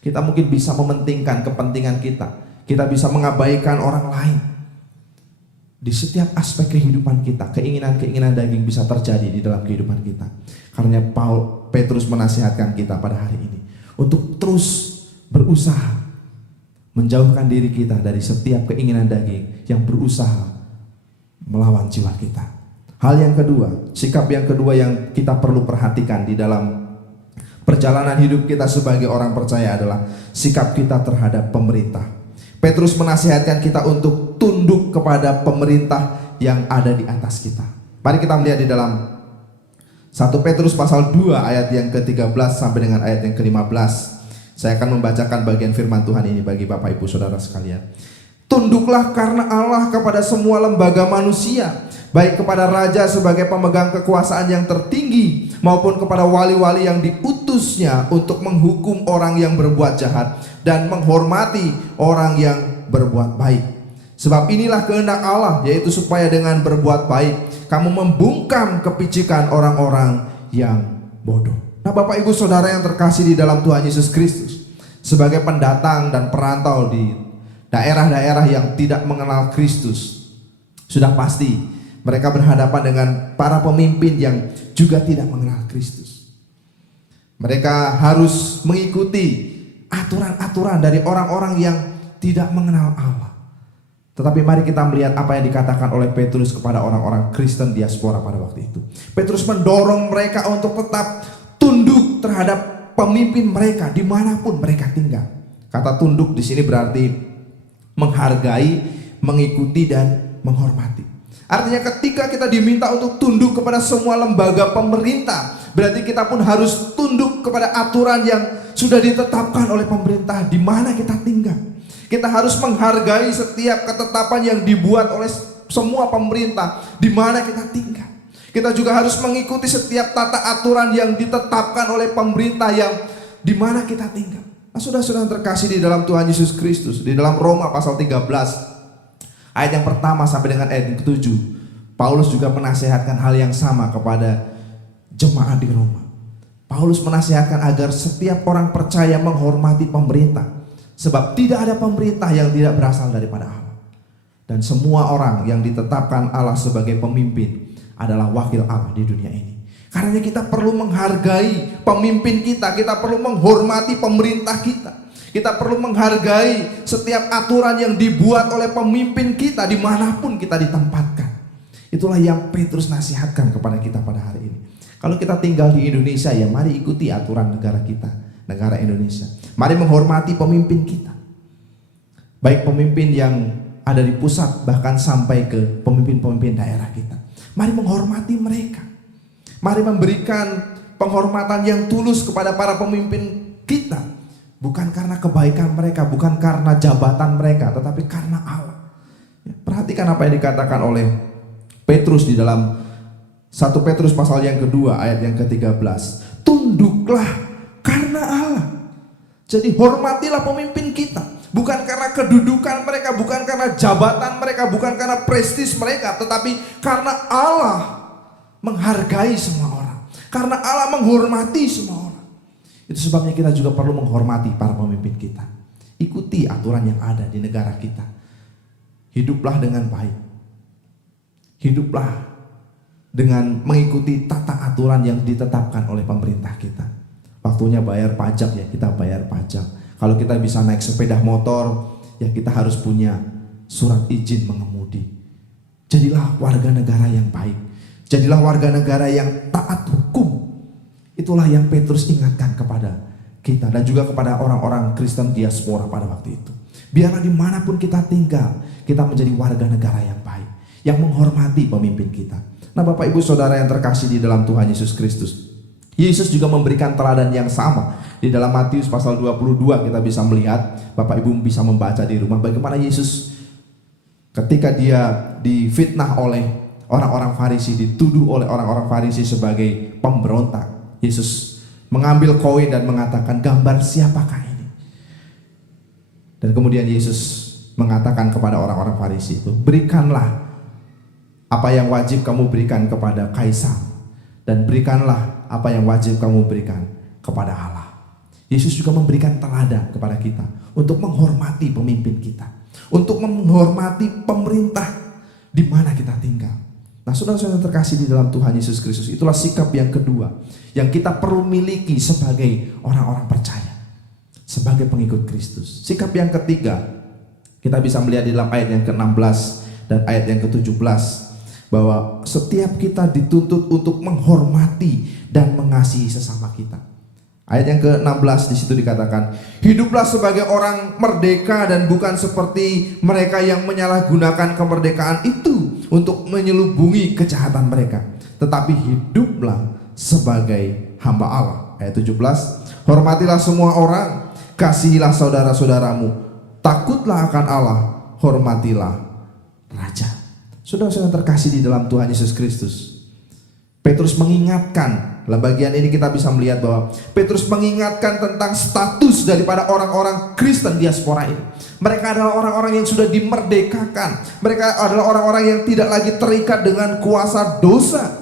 Kita mungkin bisa mementingkan kepentingan kita. Kita bisa mengabaikan orang lain. Di setiap aspek kehidupan kita, keinginan-keinginan daging bisa terjadi di dalam kehidupan kita. Karena Petrus menasihatkan kita pada hari ini untuk terus berusaha menjauhkan diri kita dari setiap keinginan daging yang berusaha melawan jiwa kita. Hal yang kedua, sikap yang kedua yang kita perlu perhatikan di dalam perjalanan hidup kita sebagai orang percaya adalah sikap kita terhadap pemerintah. Petrus menasihatkan kita untuk tunduk kepada pemerintah yang ada di atas kita. Mari kita melihat di dalam 1 Petrus pasal 2 ayat yang ke-13 sampai dengan ayat yang ke-15. Saya akan membacakan bagian firman Tuhan ini bagi Bapak Ibu Saudara sekalian. Tunduklah karena Allah kepada semua lembaga manusia, baik kepada raja sebagai pemegang kekuasaan yang tertinggi, maupun kepada wali-wali yang diutusnya untuk menghukum orang yang berbuat jahat dan menghormati orang yang berbuat baik. Sebab inilah kehendak Allah, yaitu supaya dengan berbuat baik kamu membungkam kepicikan orang-orang yang bodoh. Nah, Bapak Ibu Saudara yang terkasih di dalam Tuhan Yesus Kristus, sebagai pendatang dan perantau di daerah-daerah yang tidak mengenal Kristus, sudah pasti mereka berhadapan dengan para pemimpin yang juga tidak mengenal Kristus. Mereka harus mengikuti aturan-aturan dari orang-orang yang tidak mengenal Allah. Tetapi mari kita melihat apa yang dikatakan oleh Petrus kepada orang-orang Kristen diaspora pada waktu itu. Petrus mendorong mereka untuk tetap tunduk terhadap pemimpin mereka dimanapun mereka tinggal. Kata tunduk di sini berarti menghargai, mengikuti, dan menghormati. Artinya ketika kita diminta untuk tunduk kepada semua lembaga pemerintah, berarti kita pun harus tunduk kepada aturan yang sudah ditetapkan oleh pemerintah di mana kita tinggal. Kita harus menghargai setiap ketetapan yang dibuat oleh semua pemerintah di mana kita tinggal. Kita juga harus mengikuti setiap tata aturan yang ditetapkan oleh pemerintah yang di mana kita tinggal. Nah, saudara-saudara terkasih di dalam Tuhan Yesus Kristus, di dalam Roma pasal 13 ayat yang pertama sampai dengan ayat yang ke-7, Paulus juga menasihatkan hal yang sama kepada jemaat di Roma. Paulus menasihatkan agar setiap orang percaya menghormati pemerintah, sebab tidak ada pemerintah yang tidak berasal daripada Allah. Dan semua orang yang ditetapkan Allah sebagai pemimpin adalah wakil Allah di dunia ini. Karena kita perlu menghargai pemimpin kita perlu menghormati pemerintah kita perlu menghargai setiap aturan yang dibuat oleh pemimpin kita dimanapun kita ditempatkan. Itulah yang Petrus nasihatkan kepada kita pada hari ini. Kalau kita tinggal di Indonesia, ya mari ikuti aturan negara kita, negara Indonesia. Mari menghormati pemimpin kita, baik pemimpin yang ada di pusat bahkan sampai ke pemimpin-pemimpin daerah kita. Mari menghormati mereka. Mari memberikan penghormatan yang tulus kepada para pemimpin kita. Bukan karena kebaikan mereka, bukan karena jabatan mereka, tetapi karena Allah. Perhatikan apa yang dikatakan oleh Petrus di dalam 1 Petrus pasal yang kedua ayat yang ke-13. Tunduklah karena Allah. Jadi hormatilah pemimpin kita. Bukan karena kedudukan mereka, bukan karena jabatan mereka, bukan karena prestis mereka, tetapi karena Allah menghargai semua orang, karena Allah menghormati semua orang. Itu sebabnya kita juga perlu menghormati para pemimpin kita. Ikuti aturan yang ada di negara kita. Hiduplah dengan baik. Hiduplah dengan mengikuti tata aturan yang ditetapkan oleh pemerintah kita. Waktunya bayar pajak, ya kita bayar pajak. Kalau kita bisa naik sepeda motor, ya kita harus punya surat izin mengemudi. Jadilah warga negara yang baik. Jadilah warga negara yang taat hukum. Itulah yang Petrus ingatkan kepada kita dan juga kepada orang-orang Kristen diaspora pada waktu itu. Biarlah dimanapun kita tinggal, kita menjadi warga negara yang baik, yang menghormati pemimpin kita. Nah, Bapak Ibu Saudara yang terkasih di dalam Tuhan Yesus Kristus, Yesus juga memberikan teladan yang sama. Di dalam Matius pasal 22 kita bisa melihat, Bapak Ibu bisa membaca di rumah bagaimana Yesus ketika dia difitnah oleh orang-orang Farisi, dituduh oleh orang-orang Farisi sebagai pemberontak. Yesus mengambil koin dan mengatakan, gambar siapakah ini? Dan kemudian Yesus mengatakan kepada orang-orang Farisi itu, berikanlah apa yang wajib kamu berikan kepada Kaisar, dan berikanlah apa yang wajib kamu berikan kepada Allah. Yesus juga memberikan teladan kepada kita untuk menghormati pemimpin kita, untuk menghormati pemerintah di mana kita tinggal. Nah, saudara-saudara terkasih di dalam Tuhan Yesus Kristus, itulah sikap yang kedua yang kita perlu miliki sebagai orang-orang percaya, sebagai pengikut Kristus. Sikap yang ketiga kita bisa melihat di dalam ayat yang ke-16 dan ayat yang ke-17, bahwa setiap kita dituntut untuk menghormati dan mengasihi sesama kita. Ayat yang ke-16 di situ dikatakan, hiduplah sebagai orang merdeka dan bukan seperti mereka yang menyalahgunakan kemerdekaan itu untuk menyelubungi kejahatan mereka, tetapi hiduplah sebagai hamba Allah. Ayat 17, hormatilah semua orang, kasihilah saudara-saudaramu, takutlah akan Allah, hormatilah raja. Saudara-saudara terkasih di dalam Tuhan Yesus Kristus, Petrus mengingatkan, dalam bagian ini kita bisa melihat bahwa Petrus mengingatkan tentang status daripada orang-orang Kristen diaspora ini. Mereka adalah orang-orang yang sudah dimerdekakan. Mereka adalah orang-orang yang tidak lagi terikat dengan kuasa dosa.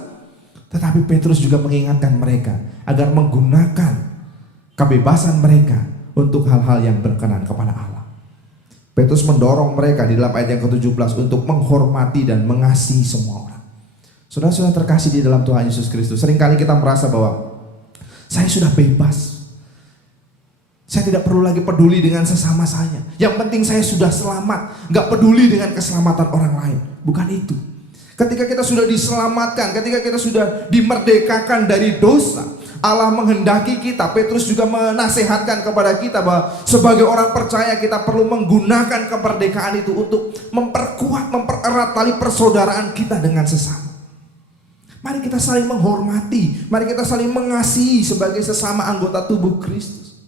Tetapi Petrus juga mengingatkan mereka agar menggunakan kebebasan mereka untuk hal-hal yang berkenan kepada Allah. Petrus mendorong mereka di dalam ayat yang ke-17 untuk menghormati dan mengasihi semua orang. Saudara-saudara terkasih di dalam Tuhan Yesus Kristus, seringkali kita merasa bahwa saya sudah bebas, saya tidak perlu lagi peduli dengan sesama saya, yang penting saya sudah selamat, gak peduli dengan keselamatan orang lain. Bukan itu. Ketika kita sudah diselamatkan, ketika kita sudah dimerdekakan dari dosa, Allah menghendaki kita. Petrus juga menasihatkan kepada kita bahwa sebagai orang percaya kita perlu menggunakan kemerdekaan itu untuk memperkuat, mempererat tali persaudaraan kita dengan sesama. Mari kita saling menghormati, mari kita saling mengasihi sebagai sesama anggota tubuh Kristus.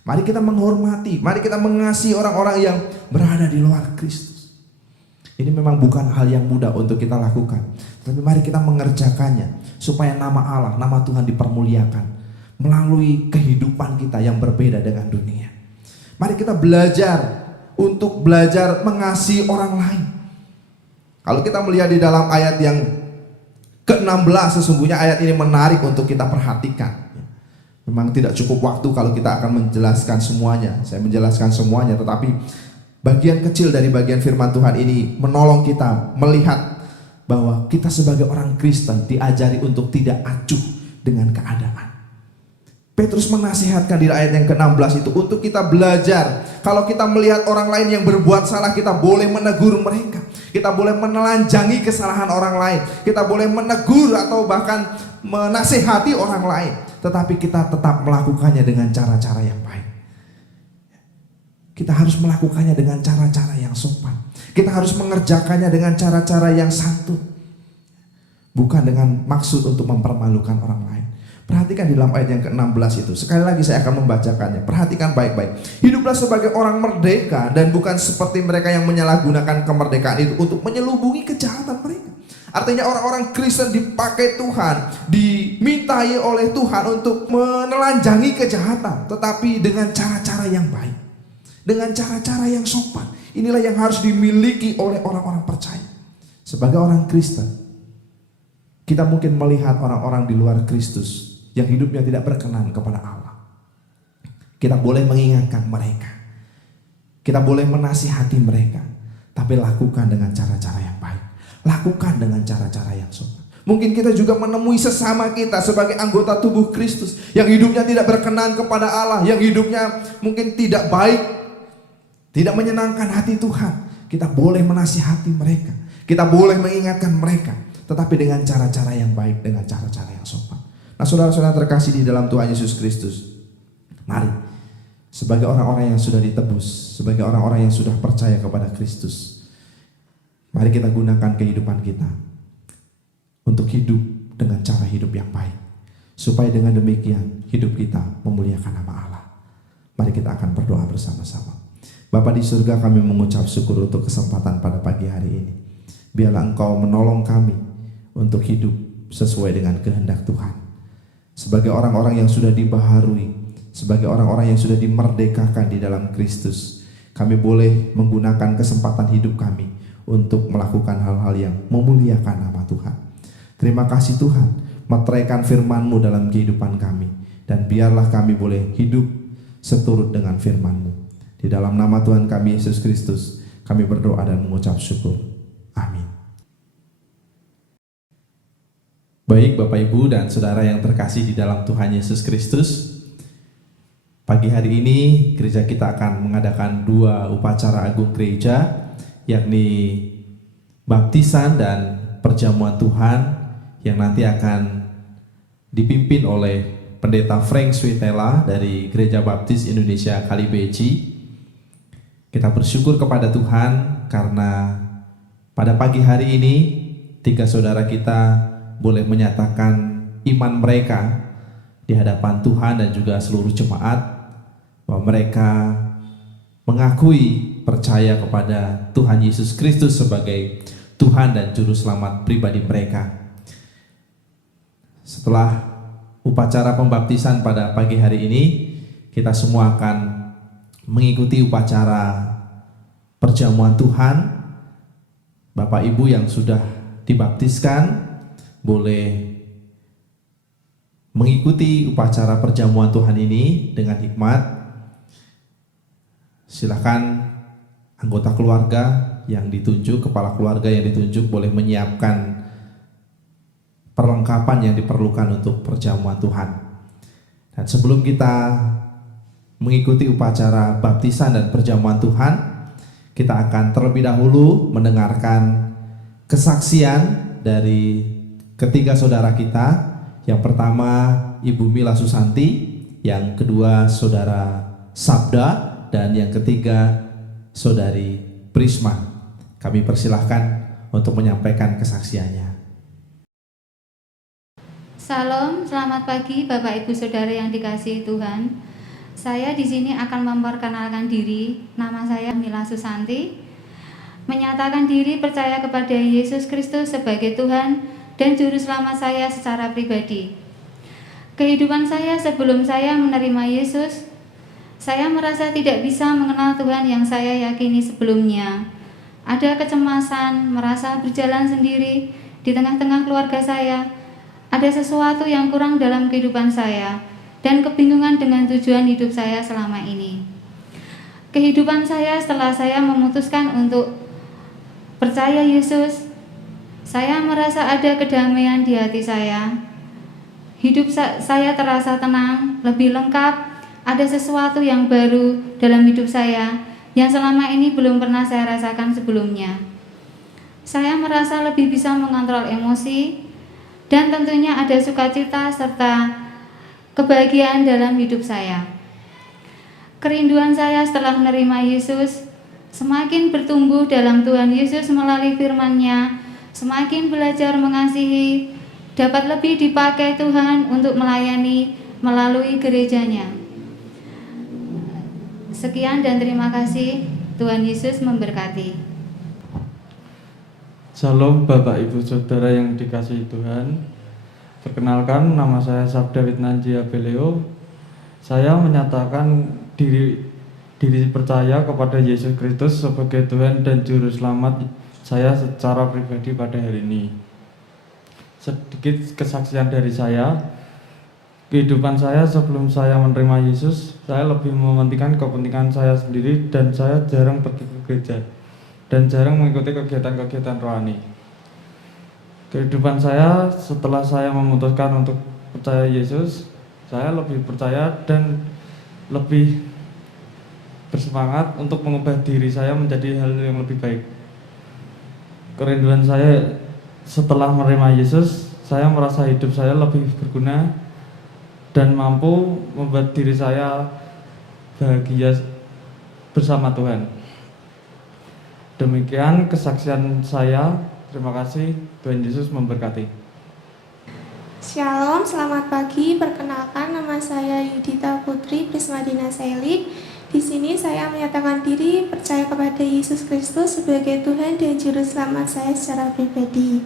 Mari kita menghormati, mari kita mengasihi orang-orang yang berada di luar Kristus. Ini memang bukan hal yang mudah untuk kita lakukan, tapi mari kita mengerjakannya supaya nama Allah, nama Tuhan dipermuliakan melalui kehidupan kita yang berbeda dengan dunia. Mari kita belajar untuk belajar mengasihi orang lain. Kalau kita melihat di dalam ayat yang ke-16, sesungguhnya ayat ini menarik untuk kita perhatikan. Memang tidak cukup waktu kalau kita akan menjelaskan semuanya. Saya menjelaskan semuanya, tetapi bagian kecil dari bagian firman Tuhan ini menolong kita melihat bahwa kita sebagai orang Kristen diajari untuk tidak acuh dengan keadaan. Petrus menasihatkan di ayat yang ke-16 itu untuk kita belajar. Kalau kita melihat orang lain yang berbuat salah, kita boleh menegur mereka. Kita boleh menelanjangi kesalahan orang lain. Kita boleh menegur atau bahkan menasihati orang lain. Tetapi kita tetap melakukannya dengan cara-cara yang baik. Kita harus melakukannya dengan cara-cara yang sopan. Kita harus mengerjakannya dengan cara-cara yang santun, bukan dengan maksud untuk mempermalukan orang lain. Perhatikan di dalam ayat yang ke-16 itu. Sekali lagi saya akan membacakannya. Perhatikan baik-baik. Hiduplah sebagai orang merdeka dan bukan seperti mereka yang menyalahgunakan kemerdekaan itu untuk menyelubungi kejahatan mereka. Artinya orang-orang Kristen dipakai Tuhan, dimintai oleh Tuhan untuk menelanjangi kejahatan, tetapi dengan cara-cara yang baik, dengan cara-cara yang sopan. Inilah yang harus dimiliki oleh orang-orang percaya. Sebagai orang Kristen, kita mungkin melihat orang-orang di luar Kristus yang hidupnya tidak berkenan kepada Allah. Kita boleh mengingatkan mereka, kita boleh menasihati mereka, tapi lakukan dengan cara-cara yang baik, lakukan dengan cara-cara yang sopan. Mungkin kita juga menemui sesama kita sebagai anggota tubuh Kristus yang hidupnya tidak berkenan kepada Allah, yang hidupnya mungkin tidak baik, tidak menyenangkan hati Tuhan. Kita boleh menasihati mereka, kita boleh mengingatkan mereka, tetapi dengan cara-cara yang baik, dengan cara-cara yang sopan. Nah, saudara-saudara terkasih di dalam Tuhan Yesus Kristus, mari sebagai orang-orang yang sudah ditebus, sebagai orang-orang yang sudah percaya kepada Kristus, mari kita gunakan kehidupan kita untuk hidup dengan cara hidup yang baik, supaya dengan demikian hidup kita memuliakan nama Allah. Mari kita akan berdoa bersama-sama. Bapa di surga, kami mengucap syukur untuk kesempatan pada pagi hari ini. Biarlah Engkau menolong kami untuk hidup sesuai dengan kehendak Tuhan. Sebagai orang-orang yang sudah dibaharui, sebagai orang-orang yang sudah dimerdekakan di dalam Kristus, kami boleh menggunakan kesempatan hidup kami untuk melakukan hal-hal yang memuliakan nama Tuhan. Terima kasih Tuhan, meteraikan firman-Mu dalam kehidupan kami, dan biarlah kami boleh hidup seturut dengan firman-Mu. Di dalam nama Tuhan kami Yesus Kristus, kami berdoa dan mengucap syukur. Amin. Baik Bapak Ibu dan Saudara yang terkasih di dalam Tuhan Yesus Kristus, pagi hari ini gereja kita akan mengadakan 2 upacara agung gereja, yakni baptisan dan perjamuan Tuhan, yang nanti akan dipimpin oleh Pendeta Frank Switela dari Gereja Baptis Indonesia Kalibeji. Kita bersyukur kepada Tuhan karena pada pagi hari ini 3 saudara kita boleh menyatakan iman mereka di hadapan Tuhan dan juga seluruh jemaat, bahwa mereka mengakui percaya kepada Tuhan Yesus Kristus sebagai Tuhan dan Juru Selamat pribadi mereka. Setelah upacara pembaptisan pada pagi hari ini, kita semua akan mengikuti upacara perjamuan Tuhan. Bapak Ibu yang sudah dibaptiskan boleh mengikuti upacara perjamuan Tuhan ini dengan hikmat. Silakan anggota keluarga yang ditunjuk, kepala keluarga yang ditunjuk boleh menyiapkan perlengkapan yang diperlukan untuk perjamuan Tuhan. Dan sebelum kita mengikuti upacara baptisan dan perjamuan Tuhan, kita akan terlebih dahulu mendengarkan kesaksian dari ketiga saudara kita. Yang pertama Ibu Mila Susanti, yang kedua Saudara Sabda, dan yang ketiga Saudari Prisma. Kami persilahkan untuk menyampaikan kesaksiannya. Salam, selamat pagi Bapak Ibu Saudara yang dikasihi Tuhan. Saya di sini akan memperkenalkan diri. Nama saya Mila Susanti. Menyatakan diri percaya kepada Yesus Kristus sebagai Tuhan dan Juru Selamat saya secara pribadi. Kehidupan saya sebelum saya menerima Yesus, saya merasa tidak bisa mengenal Tuhan yang saya yakini sebelumnya. Ada kecemasan, merasa berjalan sendiri di tengah-tengah keluarga saya. Ada sesuatu yang kurang dalam kehidupan saya dan kebingungan dengan tujuan hidup saya selama ini. Kehidupan saya setelah saya memutuskan untuk percaya Yesus, saya merasa ada kedamaian di hati saya. Hidup saya terasa tenang, lebih lengkap, ada sesuatu yang baru dalam hidup saya yang selama ini belum pernah saya rasakan sebelumnya. Saya merasa lebih bisa mengontrol emosi, dan tentunya ada sukacita serta kebahagiaan dalam hidup saya. Kerinduan saya setelah menerima Yesus semakin bertumbuh dalam Tuhan Yesus melalui firman-Nya, semakin belajar mengasihi, dapat lebih dipakai Tuhan untuk melayani melalui gerejanya. Sekian dan terima kasih. Tuhan Yesus memberkati. Salam Bapak Ibu Saudara yang dikasihi Tuhan. Perkenalkan, nama saya Sabda Witnanji Abeleo. Saya menyatakan diri percaya kepada Yesus Kristus sebagai Tuhan dan Juru Selamat saya secara pribadi pada hari ini. Sedikit kesaksian dari saya. Kehidupan saya sebelum saya menerima Yesus, saya lebih mementingkan kepentingan saya sendiri dan saya jarang pergi ke gereja dan jarang mengikuti kegiatan-kegiatan rohani. Kehidupan saya setelah saya memutuskan untuk percaya Yesus, saya lebih percaya dan lebih bersemangat untuk mengubah diri saya menjadi hal yang lebih baik. Kerinduan saya setelah menerima Yesus, saya merasa hidup saya lebih berguna dan mampu membuat diri saya bahagia bersama Tuhan. Demikian kesaksian saya. Terima kasih. Tuhan Yesus memberkati. Shalom, selamat pagi. Perkenalkan, nama saya Yudita Putri Prismadina Selik. Di sini saya menyatakan diri percaya kepada Yesus Kristus sebagai Tuhan dan Juru Selamat saya secara pribadi.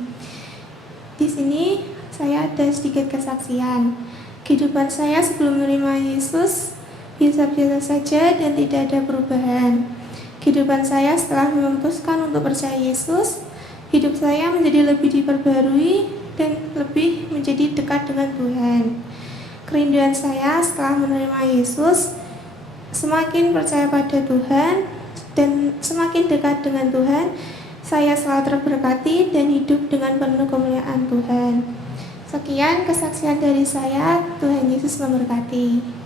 Di sini saya ada sedikit kesaksian. Kehidupan saya sebelum menerima Yesus biasa-biasa saja dan tidak ada perubahan. Kehidupan saya setelah memutuskan untuk percaya Yesus, hidup saya menjadi lebih diperbarui dan lebih menjadi dekat dengan Tuhan. Kerinduan saya setelah menerima Yesus semakin percaya pada Tuhan dan semakin dekat dengan Tuhan, saya selalu terberkati dan hidup dengan penuh kemuliaan Tuhan. Sekian kesaksian dari saya. Tuhan Yesus memberkati.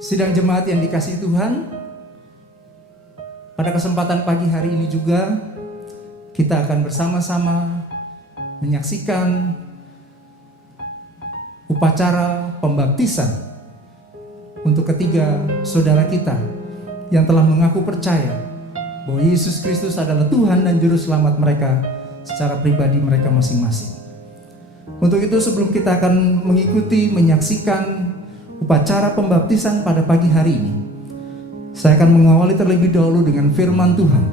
Sidang jemaat yang dikasihi Tuhan, pada kesempatan pagi hari ini juga kita akan bersama-sama menyaksikan upacara pembaptisan untuk ketiga saudara kita yang telah mengaku percaya bahwa Yesus Kristus adalah Tuhan dan Juru Selamat mereka secara pribadi mereka masing-masing. Untuk itu sebelum kita akan mengikuti, menyaksikan upacara pembaptisan pada pagi hari ini, saya akan mengawali terlebih dahulu dengan firman Tuhan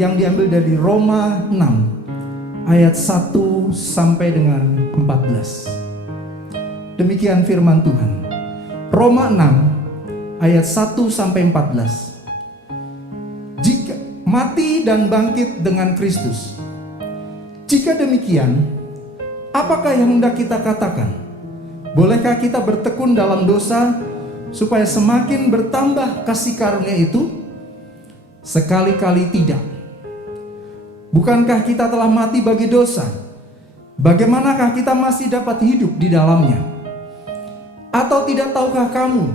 yang diambil dari Roma 6 ayat 1 sampai dengan 14. Demikian firman Tuhan. Roma 6 ayat 1 sampai 14. Jika mati dan bangkit dengan Kristus. Jika demikian, apakah yang hendak kita katakan? Bolehkah kita bertekun dalam dosa supaya semakin bertambah kasih karunia itu? Sekali-kali tidak. Bukankah kita telah mati bagi dosa? Bagaimanakah kita masih dapat hidup di dalamnya? Atau tidak tahukah kamu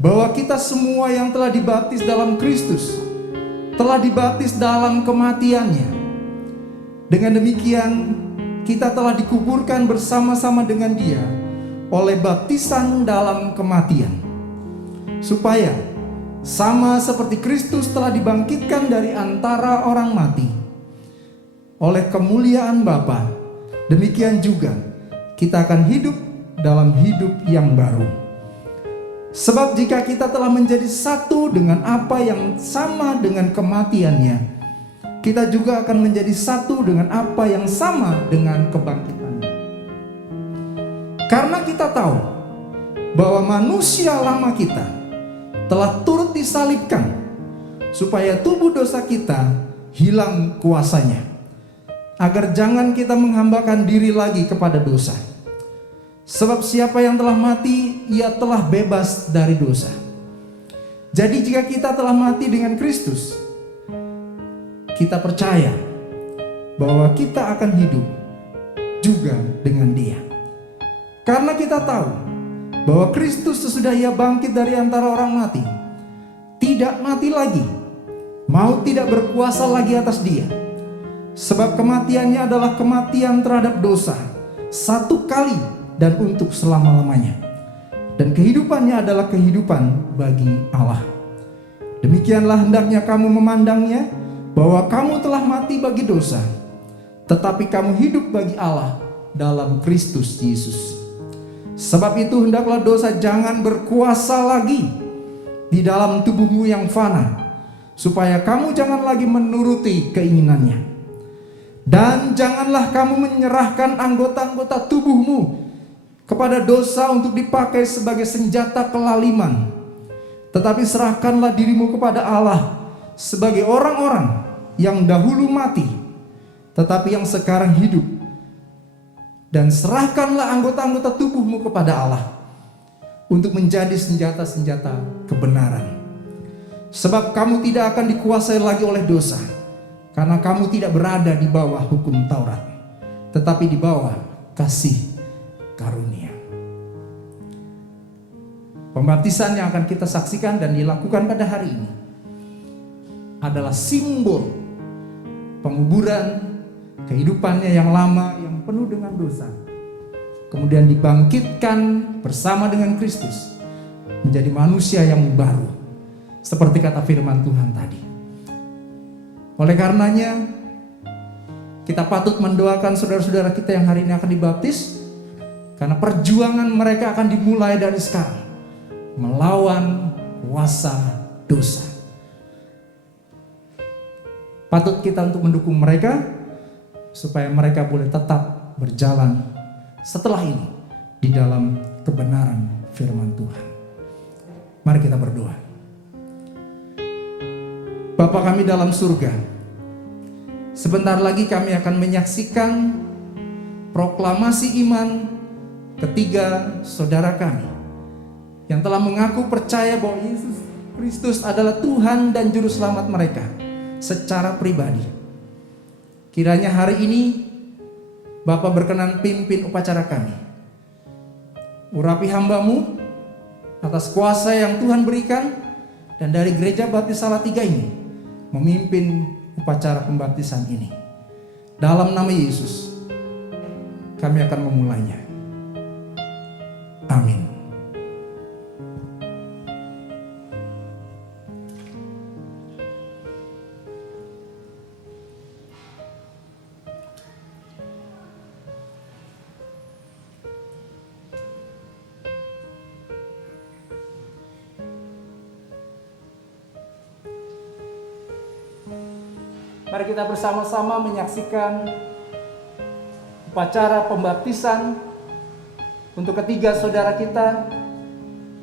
bahwa kita semua yang telah dibaptis dalam Kristus telah dibaptis dalam kematiannya? Dengan demikian kita telah dikuburkan bersama-sama dengan Dia oleh baptisan dalam kematian, supaya sama seperti Kristus telah dibangkitkan dari antara orang mati oleh kemuliaan Bapa, demikian juga kita akan hidup dalam hidup yang baru. Sebab jika kita telah menjadi satu dengan apa yang sama dengan kematiannya, kita juga akan menjadi satu dengan apa yang sama dengan kebangkitannya. Karena kita tahu bahwa manusia lama kita telah turut disalibkan, supaya tubuh dosa kita hilang kuasanya, agar jangan kita menghambakan diri lagi kepada dosa. Sebab siapa yang telah mati, ia telah bebas dari dosa. Jadi jika kita telah mati dengan Kristus, kita percaya bahwa kita akan hidup juga dengan Dia. Karena kita tahu bahwa Kristus sesudah Ia bangkit dari antara orang mati, tidak mati lagi, maut tidak berkuasa lagi atas Dia. Sebab kematiannya adalah kematian terhadap dosa, satu kali dan untuk selama-lamanya. Dan kehidupannya adalah kehidupan bagi Allah. Demikianlah hendaknya kamu memandangnya, bahwa kamu telah mati bagi dosa, tetapi kamu hidup bagi Allah dalam Kristus Yesus. Sebab itu hendaklah dosa jangan berkuasa lagi di dalam tubuhmu yang fana, supaya kamu jangan lagi menuruti keinginannya. Dan janganlah kamu menyerahkan anggota-anggota tubuhmu kepada dosa untuk dipakai sebagai senjata kelaliman, tetapi serahkanlah dirimu kepada Allah sebagai orang-orang yang dahulu mati, tetapi yang sekarang hidup. Dan serahkanlah anggota-anggota tubuhmu kepada Allah untuk menjadi senjata-senjata kebenaran. Sebab kamu tidak akan dikuasai lagi oleh dosa, karena kamu tidak berada di bawah hukum Taurat, tetapi di bawah kasih karunia. Pembaptisan yang akan kita saksikan dan dilakukan pada hari ini adalah simbol penguburan kehidupannya yang lama yang penuh dengan dosa, kemudian dibangkitkan bersama dengan Kristus menjadi manusia yang baru, seperti kata firman Tuhan tadi. Oleh karenanya, kita patut mendoakan saudara-saudara kita yang hari ini akan dibaptis, karena perjuangan mereka akan dimulai dari sekarang, melawan kuasa dosa. Patut kita untuk mendukung mereka, supaya mereka boleh tetap berjalan setelah ini di dalam kebenaran firman Tuhan. Mari kita berdoa. Bapa kami dalam surga, sebentar lagi kami akan menyaksikan proklamasi iman ketiga saudara kami yang telah mengaku percaya bahwa Yesus Kristus adalah Tuhan dan Juru Selamat mereka secara pribadi. Kiranya hari ini Bapa berkenan pimpin upacara kami. Urapi hamba-Mu atas kuasa yang Tuhan berikan, dan dari Gereja Baptis Salatiga ini memimpin upacara pembaptisan ini. Dalam nama Yesus kami akan memulainya. Amin. Mari kita bersama-sama menyaksikan upacara pembaptisan untuk ketiga saudara kita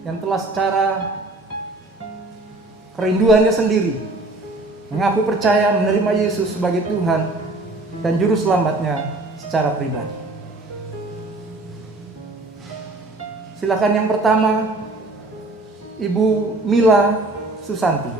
yang telah secara kerinduannya sendiri mengaku percaya menerima Yesus sebagai Tuhan dan Juru Selamatnya secara pribadi. Silakan yang pertama, Ibu Mila Susanti.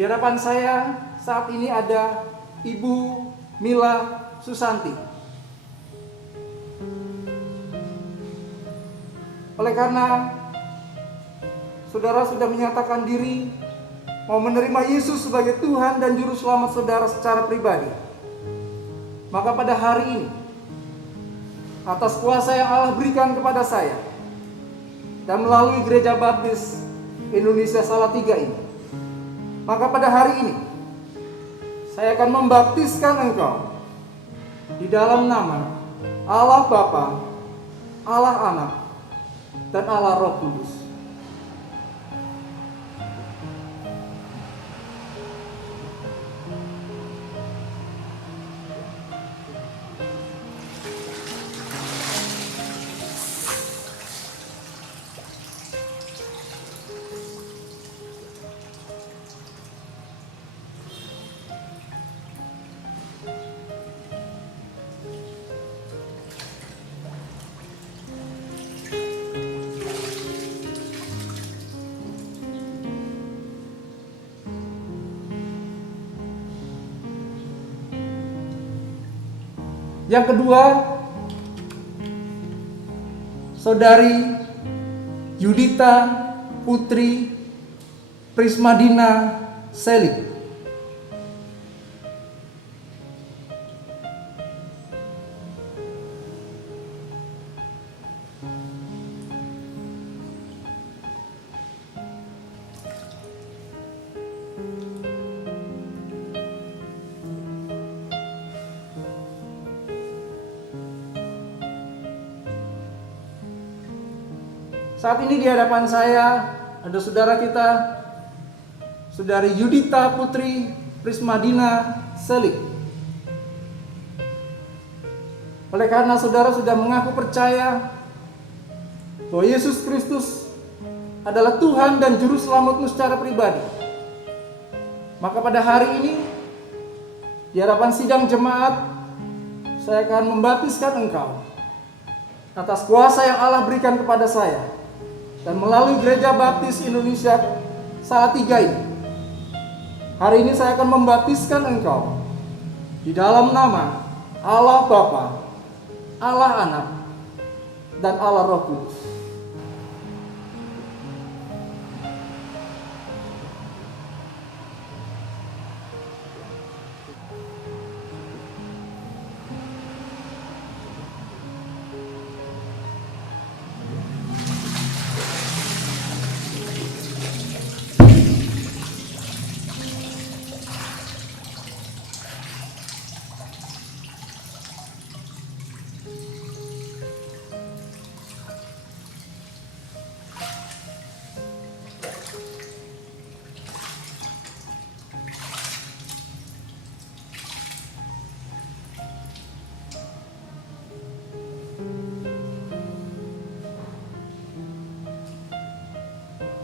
Di hadapan saya saat ini ada Ibu Mila Susanti. Oleh karena saudara sudah menyatakan diri mau menerima Yesus sebagai Tuhan dan Juru Selamat saudara secara pribadi, maka pada hari ini, atas kuasa yang Allah berikan kepada saya dan melalui Gereja Baptis Indonesia Salatiga ini, maka pada hari ini saya akan membaptiskan engkau di dalam nama Allah Bapa, Allah Anak, dan Allah Roh Kudus. Yang kedua, Saudari Yudita Putri Prismadina Selik. Saat ini di hadapan saya ada saudara kita, Saudari Yudita Putri Prismadina Selik. Oleh karena saudara sudah mengaku percaya bahwa Yesus Kristus adalah Tuhan dan Juru Selamatmu secara pribadi, maka pada hari ini di hadapan sidang jemaat saya akan membaptiskan engkau atas kuasa yang Allah berikan kepada saya, dan melalui Gereja Baptis Indonesia Salatiga ini, hari ini saya akan membaptiskan engkau di dalam nama Allah Bapa, Allah Anak, dan Allah Roh Kudus.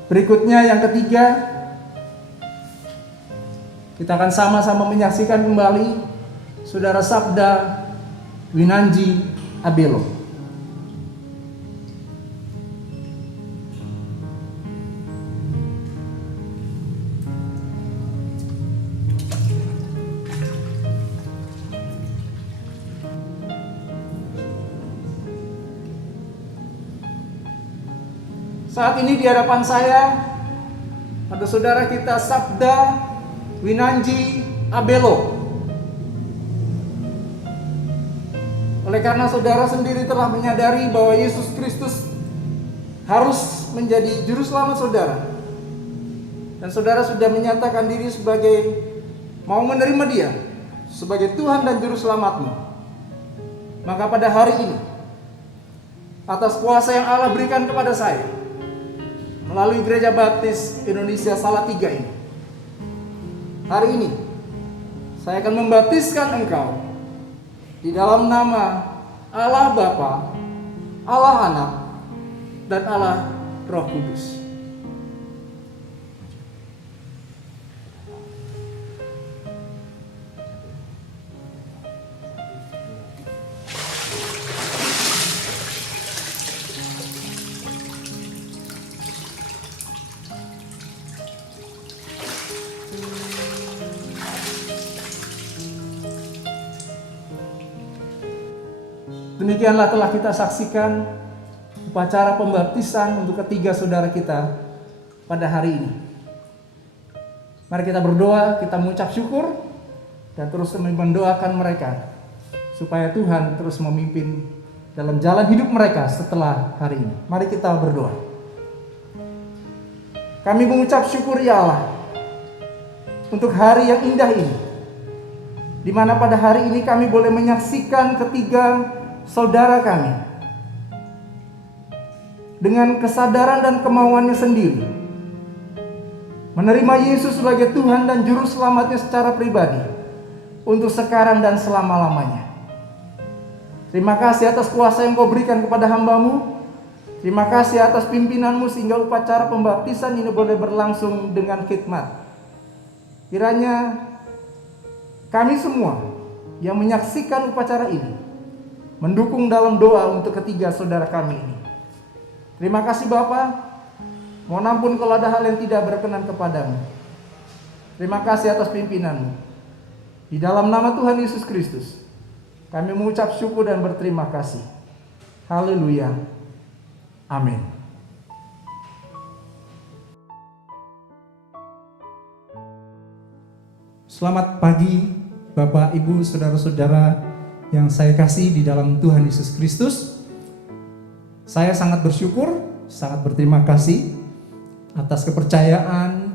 Berikutnya yang ketiga, kita akan sama-sama menyaksikan kembali Saudara Sabda Winanji Abelo. Saat ini di hadapan saya ada saudara kita Sabda Winanji Abelo. Oleh karena saudara sendiri telah menyadari bahwa Yesus Kristus harus menjadi juru selamat saudara, dan saudara sudah menyatakan diri sebagai mau menerima Dia sebagai Tuhan dan juru selamatmu, maka pada hari ini atas kuasa yang Allah berikan kepada saya melalui Gereja Baptis Indonesia Salatiga ini, hari ini saya akan membaptiskan engkau di dalam nama Allah Bapa, Allah Anak, dan Allah Roh Kudus. Demikianlah telah kita saksikan upacara pembaptisan untuk ketiga saudara kita pada hari ini. Mari kita berdoa, kita mengucap syukur, dan terus mendoakan mereka supaya Tuhan terus memimpin dalam jalan hidup mereka setelah hari ini. Mari kita berdoa. Kami mengucap syukur ya Allah untuk hari yang indah ini, di mana pada hari ini kami boleh menyaksikan ketiga saudara kami dengan kesadaran dan kemauannya sendiri menerima Yesus sebagai Tuhan dan Juru Selamatnya secara pribadi untuk sekarang dan selama-lamanya. Terima kasih atas kuasa yang Kau berikan kepada hamba-Mu. Terima kasih atas pimpinan-Mu sehingga upacara pembaptisan ini boleh berlangsung dengan khidmat. Kiranya kami semua yang menyaksikan upacara ini mendukung dalam doa untuk ketiga saudara kami ini. Terima kasih Bapa. Mohon ampun kalau ada hal yang tidak berkenan kepadamu. Terima kasih atas pimpinan-Mu. Di dalam nama Tuhan Yesus Kristus, kami mengucap syukur dan berterima kasih. Haleluya. Amin. Selamat pagi Bapak, Ibu, saudara-saudara yang saya kasih di dalam Tuhan Yesus Kristus. Saya sangat bersyukur, sangat berterima kasih atas kepercayaan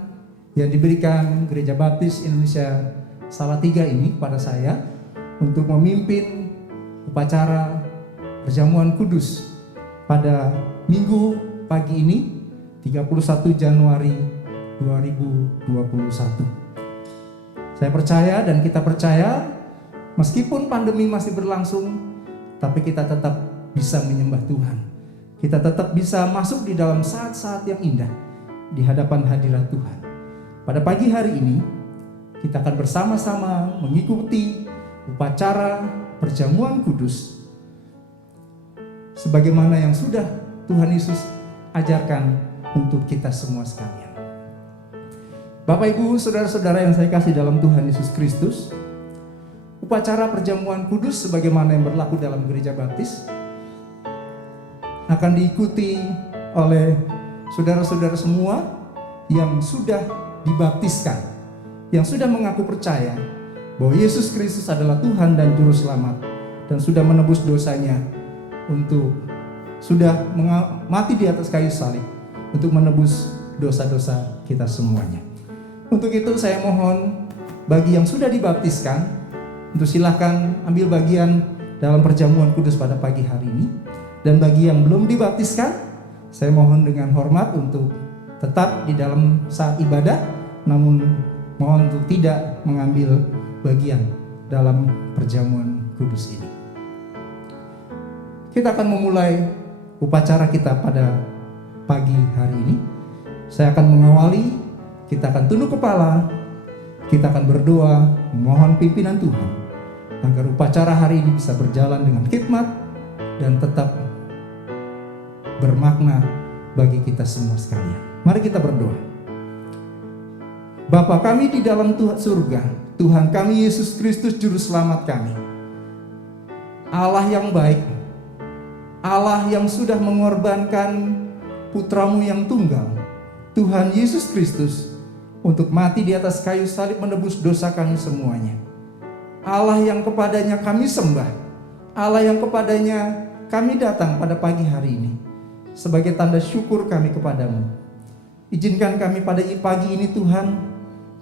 yang diberikan Gereja Baptis Indonesia Salatiga ini pada saya untuk memimpin upacara perjamuan kudus pada Minggu pagi ini 31 Januari 2021. Saya percaya dan kita percaya, meskipun pandemi masih berlangsung, tapi kita tetap bisa menyembah Tuhan. Kita tetap bisa masuk di dalam saat-saat yang indah di hadapan hadirat Tuhan. Pada pagi hari ini, kita akan bersama-sama mengikuti upacara perjamuan kudus sebagaimana yang sudah Tuhan Yesus ajarkan untuk kita semua sekalian. Bapak, Ibu, saudara-saudara yang saya kasih dalam Tuhan Yesus Kristus, upacara perjamuan kudus sebagaimana yang berlaku dalam gereja baptis akan diikuti oleh saudara-saudara semua yang sudah dibaptiskan, yang sudah mengaku percaya bahwa Yesus Kristus adalah Tuhan dan Juru Selamat, dan sudah menebus dosanya sudah mati di atas kayu salib untuk menebus dosa-dosa kita semuanya. Untuk itu saya mohon bagi yang sudah dibaptiskan untuk silahkan ambil bagian dalam perjamuan kudus pada pagi hari ini. Dan bagi yang belum dibaptiskan, saya mohon dengan hormat untuk tetap di dalam saat ibadah, namun mohon untuk tidak mengambil bagian dalam perjamuan kudus ini. Kita akan memulai upacara kita pada pagi hari ini. Saya akan mengawali, kita akan tunduk kepala, kita akan berdoa, mohon pimpinan Tuhan agar upacara hari ini bisa berjalan dengan hikmat dan tetap bermakna bagi kita semua sekalian. Mari kita berdoa. Bapa kami di dalam surga, Tuhan kami Yesus Kristus Juru Selamat kami, Allah yang baik, Allah yang sudah mengorbankan putramu yang tunggal, Tuhan Yesus Kristus, untuk mati di atas kayu salib menebus dosa kami semuanya. Allah yang kepadanya kami sembah, Allah yang kepadanya kami datang pada pagi hari ini. Sebagai tanda syukur kami kepadamu, izinkan kami pada pagi ini Tuhan,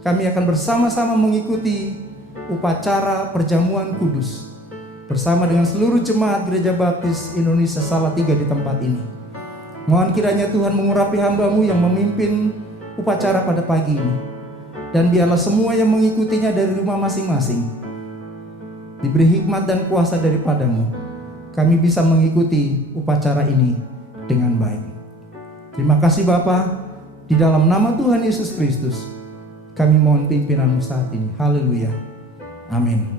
kami akan bersama-sama mengikuti upacara perjamuan kudus bersama dengan seluruh jemaat Gereja Baptis Indonesia Salatiga di tempat ini. Mohon kiranya Tuhan mengurapi hamba-Mu yang memimpin upacara pada pagi ini, dan biarlah semua yang mengikutinya dari rumah masing-masing diberi hikmat dan kuasa daripada-Mu. Kami bisa mengikuti upacara ini dengan baik. Terima kasih Bapa, di dalam nama Tuhan Yesus Kristus kami mohon pimpinan-Mu saat ini. Haleluya. Amin.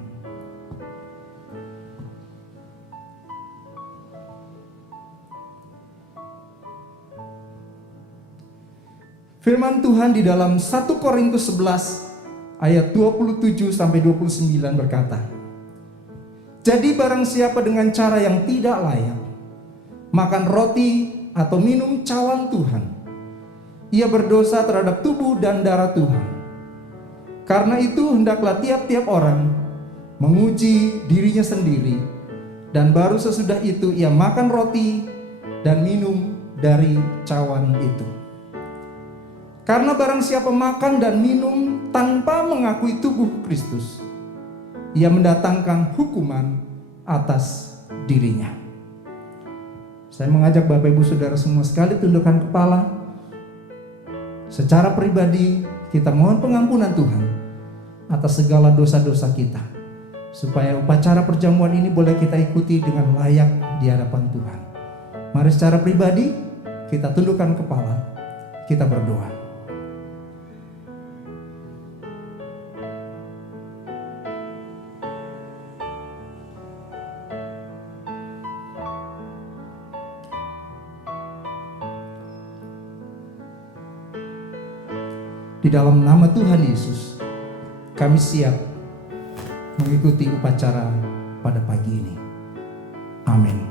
Firman Tuhan di dalam 1 Korintus 11 ayat 27 sampai 29 berkata, jadi barang siapa dengan cara yang tidak layak makan roti atau minum cawan Tuhan, ia berdosa terhadap tubuh dan darah Tuhan. Karena itu hendaklah tiap-tiap orang menguji dirinya sendiri, dan baru sesudah itu ia makan roti dan minum dari cawan itu. Karena barang siapa makan dan minum tanpa mengakui tubuh Kristus, ia mendatangkan hukuman atas dirinya. Saya mengajak Bapak Ibu Saudara semua sekali tundukkan kepala. Secara pribadi kita mohon pengampunan Tuhan atas segala dosa-dosa kita, supaya upacara perjamuan ini boleh kita ikuti dengan layak di hadapan Tuhan. Mari secara pribadi kita tundukkan kepala, kita berdoa. Di dalam nama Tuhan Yesus, kami siap mengikuti upacara pada pagi ini. Amin.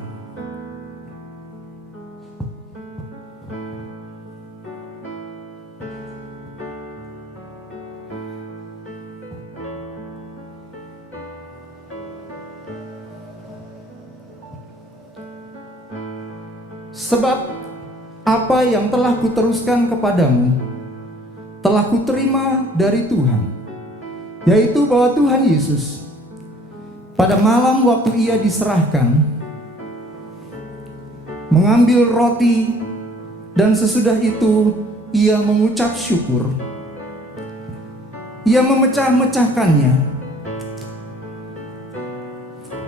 Sebab apa yang telah kuteruskan kepadamu telah kuterima dari Tuhan, yaitu bahwa Tuhan Yesus pada malam waktu ia diserahkan mengambil roti, dan sesudah itu ia mengucap syukur. Ia memecah-mecahkannya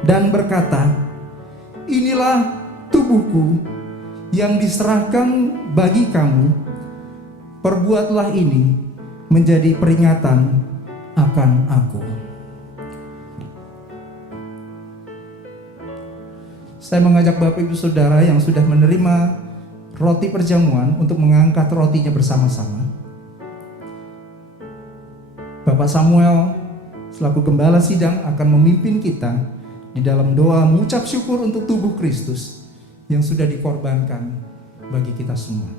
dan berkata, inilah tubuhku yang diserahkan bagi kamu. Perbuatlah ini menjadi peringatan akan aku. Saya mengajak Bapak Ibu Saudara yang sudah menerima roti perjamuan untuk mengangkat rotinya bersama-sama. Bapak Samuel selaku gembala sidang akan memimpin kita di dalam doa mengucap syukur untuk tubuh Kristus yang sudah dikorbankan bagi kita semua.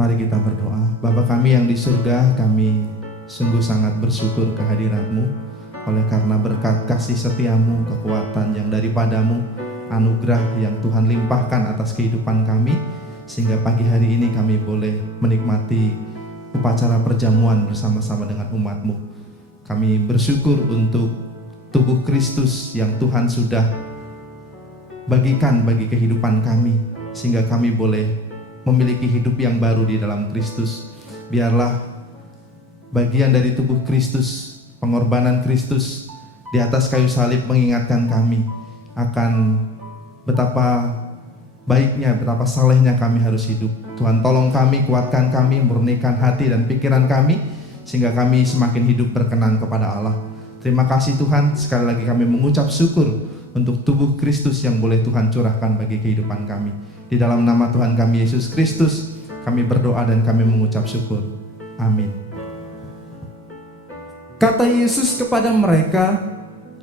Mari kita berdoa. Bapa kami yang di surga, kami sungguh sangat bersyukur kehadirat-Mu. Oleh karena berkat kasih setiamu, kekuatan yang daripadamu, anugerah yang Tuhan limpahkan atas kehidupan kami, sehingga pagi hari ini kami boleh menikmati upacara perjamuan bersama-sama dengan umat-Mu. Kami bersyukur untuk tubuh Kristus yang Tuhan sudah bagikan bagi kehidupan kami, sehingga kami boleh memiliki hidup yang baru di dalam Kristus. Biarlah bagian dari tubuh Kristus, pengorbanan Kristus di atas kayu salib mengingatkan kami akan betapa baiknya, betapa salehnya kami harus hidup. Tuhan tolong kami, kuatkan kami, murnikan hati dan pikiran kami, sehingga kami semakin hidup berkenan kepada Allah. Terima kasih Tuhan, sekali lagi kami mengucap syukur untuk tubuh Kristus yang boleh Tuhan curahkan bagi kehidupan kami. Di dalam nama Tuhan kami Yesus Kristus, kami berdoa dan kami mengucap syukur. Amin. Kata Yesus kepada mereka,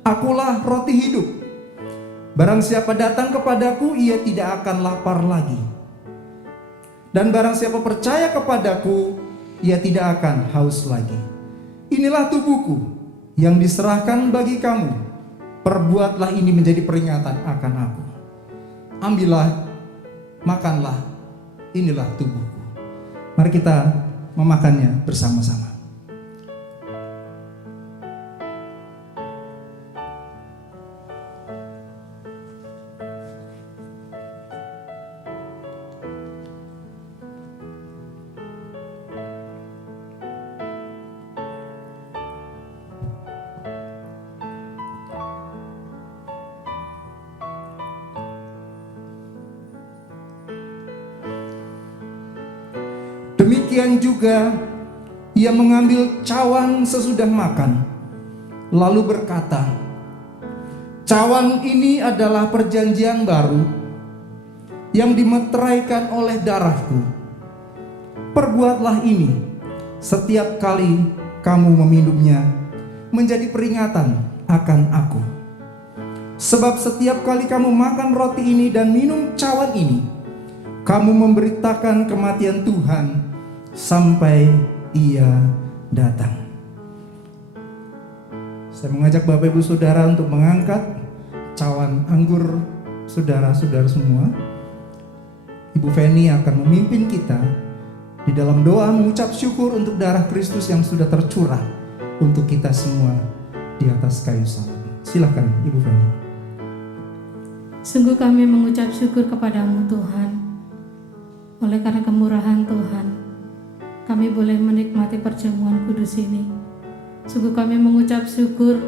"Akulah roti hidup. Barang siapa datang kepadaku, ia tidak akan lapar lagi. Dan barang siapa percaya kepadaku, ia tidak akan haus lagi. Inilah tubuhku yang diserahkan bagi kamu. Perbuatlah ini menjadi peringatan akan aku. Ambillah, makanlah, inilah tubuhku." Mari kita memakannya bersama-sama. Demikian juga ia mengambil cawan sesudah makan, lalu berkata, "Cawan ini adalah perjanjian baru yang dimeteraikan oleh darahku. Perbuatlah ini setiap kali kamu meminumnya menjadi peringatan akan aku. Sebab setiap kali kamu makan roti ini dan minum cawan ini, kamu memberitakan kematian Tuhan sampai ia datang." Saya mengajak Bapak Ibu Saudara untuk mengangkat cawan anggur saudara-saudara semua. Ibu Feni akan memimpin kita di dalam doa mengucap syukur untuk darah Kristus yang sudah tercurah untuk kita semua di atas kayu salib. Silakan Ibu Feni. Sungguh kami mengucap syukur kepadamu Tuhan. Oleh karena kemurahan Tuhan, kami boleh menikmati perjamuan kudus ini. Sungguh kami mengucap syukur,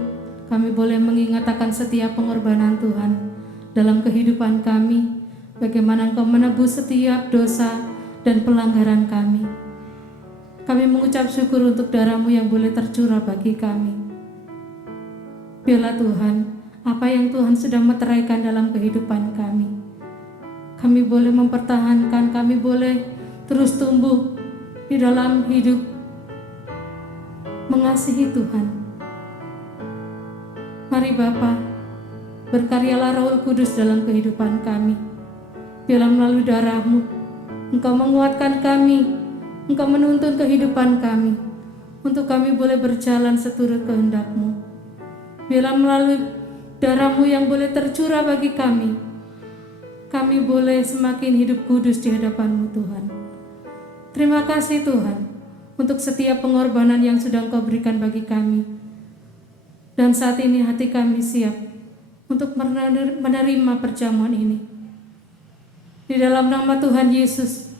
kami boleh mengingat akan setiap pengorbanan Tuhan dalam kehidupan kami, bagaimana Engkau menebus setiap dosa dan pelanggaran kami. Kami mengucap syukur untuk darah-Mu yang boleh tercurah bagi kami. Biarlah Tuhan, apa yang Tuhan sudah meteraikan dalam kehidupan kami, kami boleh mempertahankan, kami boleh terus tumbuh di dalam hidup mengasihi Tuhan. Mari Bapa, berkaryalah Roh Kudus dalam kehidupan kami. Biarlah melalui darah-Mu Engkau menguatkan kami, Engkau menuntun kehidupan kami, untuk kami boleh berjalan seturut kehendak-Mu. Biarlah melalui darah-Mu yang boleh tercurah bagi kami boleh semakin hidup kudus di hadapan-Mu Tuhan. Terima kasih Tuhan untuk setiap pengorbanan yang sudah Engkau berikan bagi kami. Dan saat ini hati kami siap untuk menerima perjamuan ini. Di dalam nama Tuhan Yesus,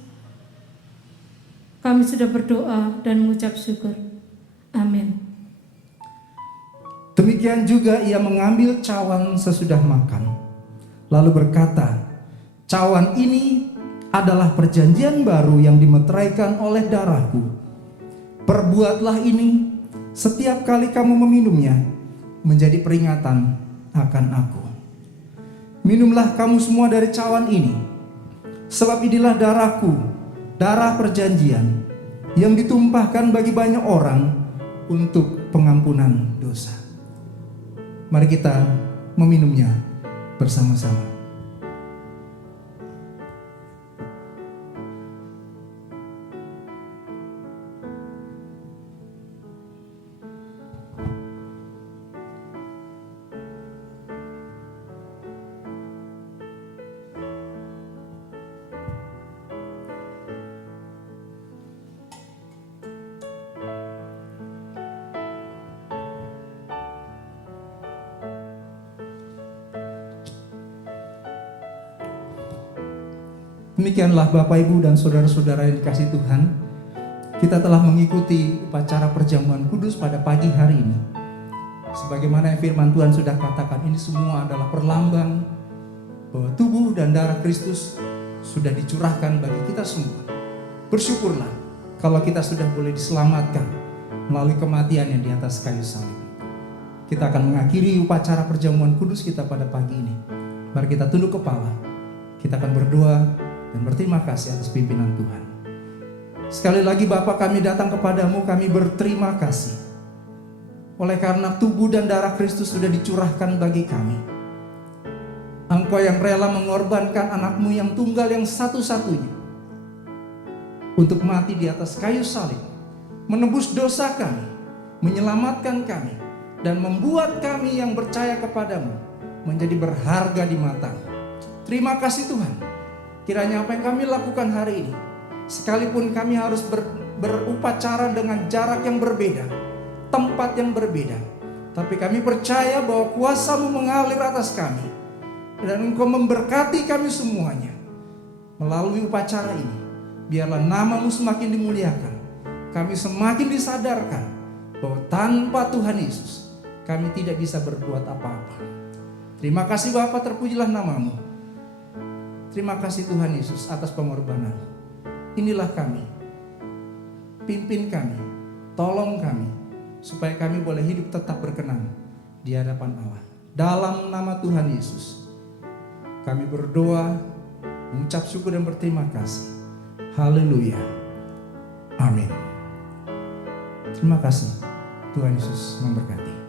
kami sudah berdoa dan mengucap syukur. Amin. Demikian juga ia mengambil cawan sesudah makan, lalu berkata, "Cawan ini adalah perjanjian baru yang dimeteraikan oleh darahku. Perbuatlah ini setiap kali kamu meminumnya, menjadi peringatan akan aku. Minumlah kamu semua dari cawan ini, sebab inilah darahku, darah perjanjian, yang ditumpahkan bagi banyak orang untuk pengampunan dosa." Mari kita meminumnya bersama-sama. Demikianlah Bapak, Ibu, dan saudara-saudara yang dikasihi Tuhan, kita telah mengikuti upacara perjamuan kudus pada pagi hari ini. Sebagaimana yang firman Tuhan sudah katakan, ini semua adalah perlambang bahwa tubuh dan darah Kristus sudah dicurahkan bagi kita semua. Bersyukurlah kalau kita sudah boleh diselamatkan melalui kematian yang di atas kayu salib. Kita akan mengakhiri upacara perjamuan kudus kita pada pagi ini. Mari kita tunduk kepala, kita akan berdoa dan berterima kasih atas pimpinan Tuhan. Sekali lagi Bapa, kami datang kepadamu, kami berterima kasih oleh karena tubuh dan darah Kristus sudah dicurahkan bagi kami. Engkau yang rela mengorbankan anakmu yang tunggal, yang satu-satunya, untuk mati di atas kayu salib, menebus dosa kami, menyelamatkan kami, dan membuat kami yang percaya kepadamu menjadi berharga di matamu. Terima kasih Tuhan. Kiranya apa yang kami lakukan hari ini, sekalipun kami harus berupacara dengan jarak yang berbeda, tempat yang berbeda, tapi kami percaya bahwa kuasa-Mu mengalir atas kami, dan Engkau memberkati kami semuanya. Melalui upacara ini, biarlah nama-Mu semakin dimuliakan, kami semakin disadarkan bahwa tanpa Tuhan Yesus, kami tidak bisa berbuat apa-apa. Terima kasih Bapa, terpujilah nama-Mu. Terima kasih Tuhan Yesus atas pengorbanan. Inilah kami, pimpin kami, tolong kami, supaya kami boleh hidup tetap berkenan di hadapan Allah. Dalam nama Tuhan Yesus, kami berdoa, mengucap syukur dan berterima kasih. Haleluya. Amin. Terima kasih. Tuhan Yesus memberkati.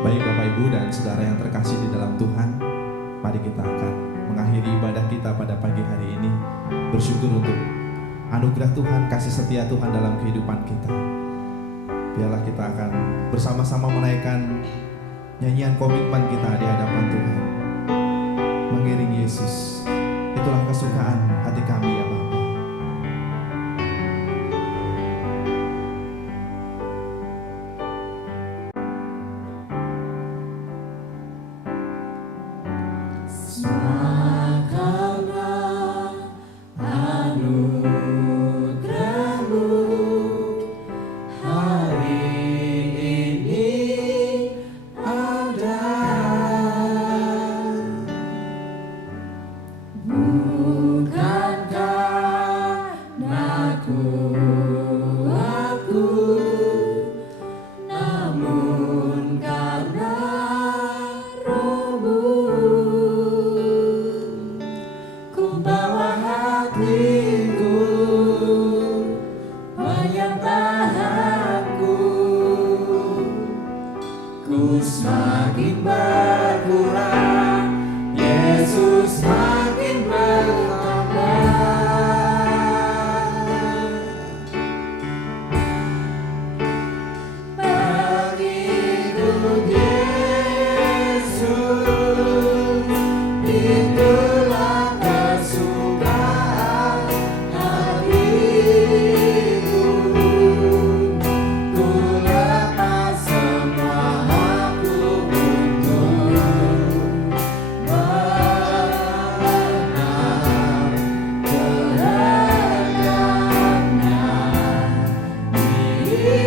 Baik Bapak, Ibu, dan saudara yang terkasih di dalam Tuhan, mari kita akan mengakhiri ibadah kita pada pagi hari ini, bersyukur untuk anugerah Tuhan, kasih setia Tuhan dalam kehidupan kita. Biarlah kita akan bersama-sama menaikkan nyanyian komitmen kita di hadapan Tuhan, mengiring Yesus. Itulah kesukaan hati kami ya Bapa. Yeah.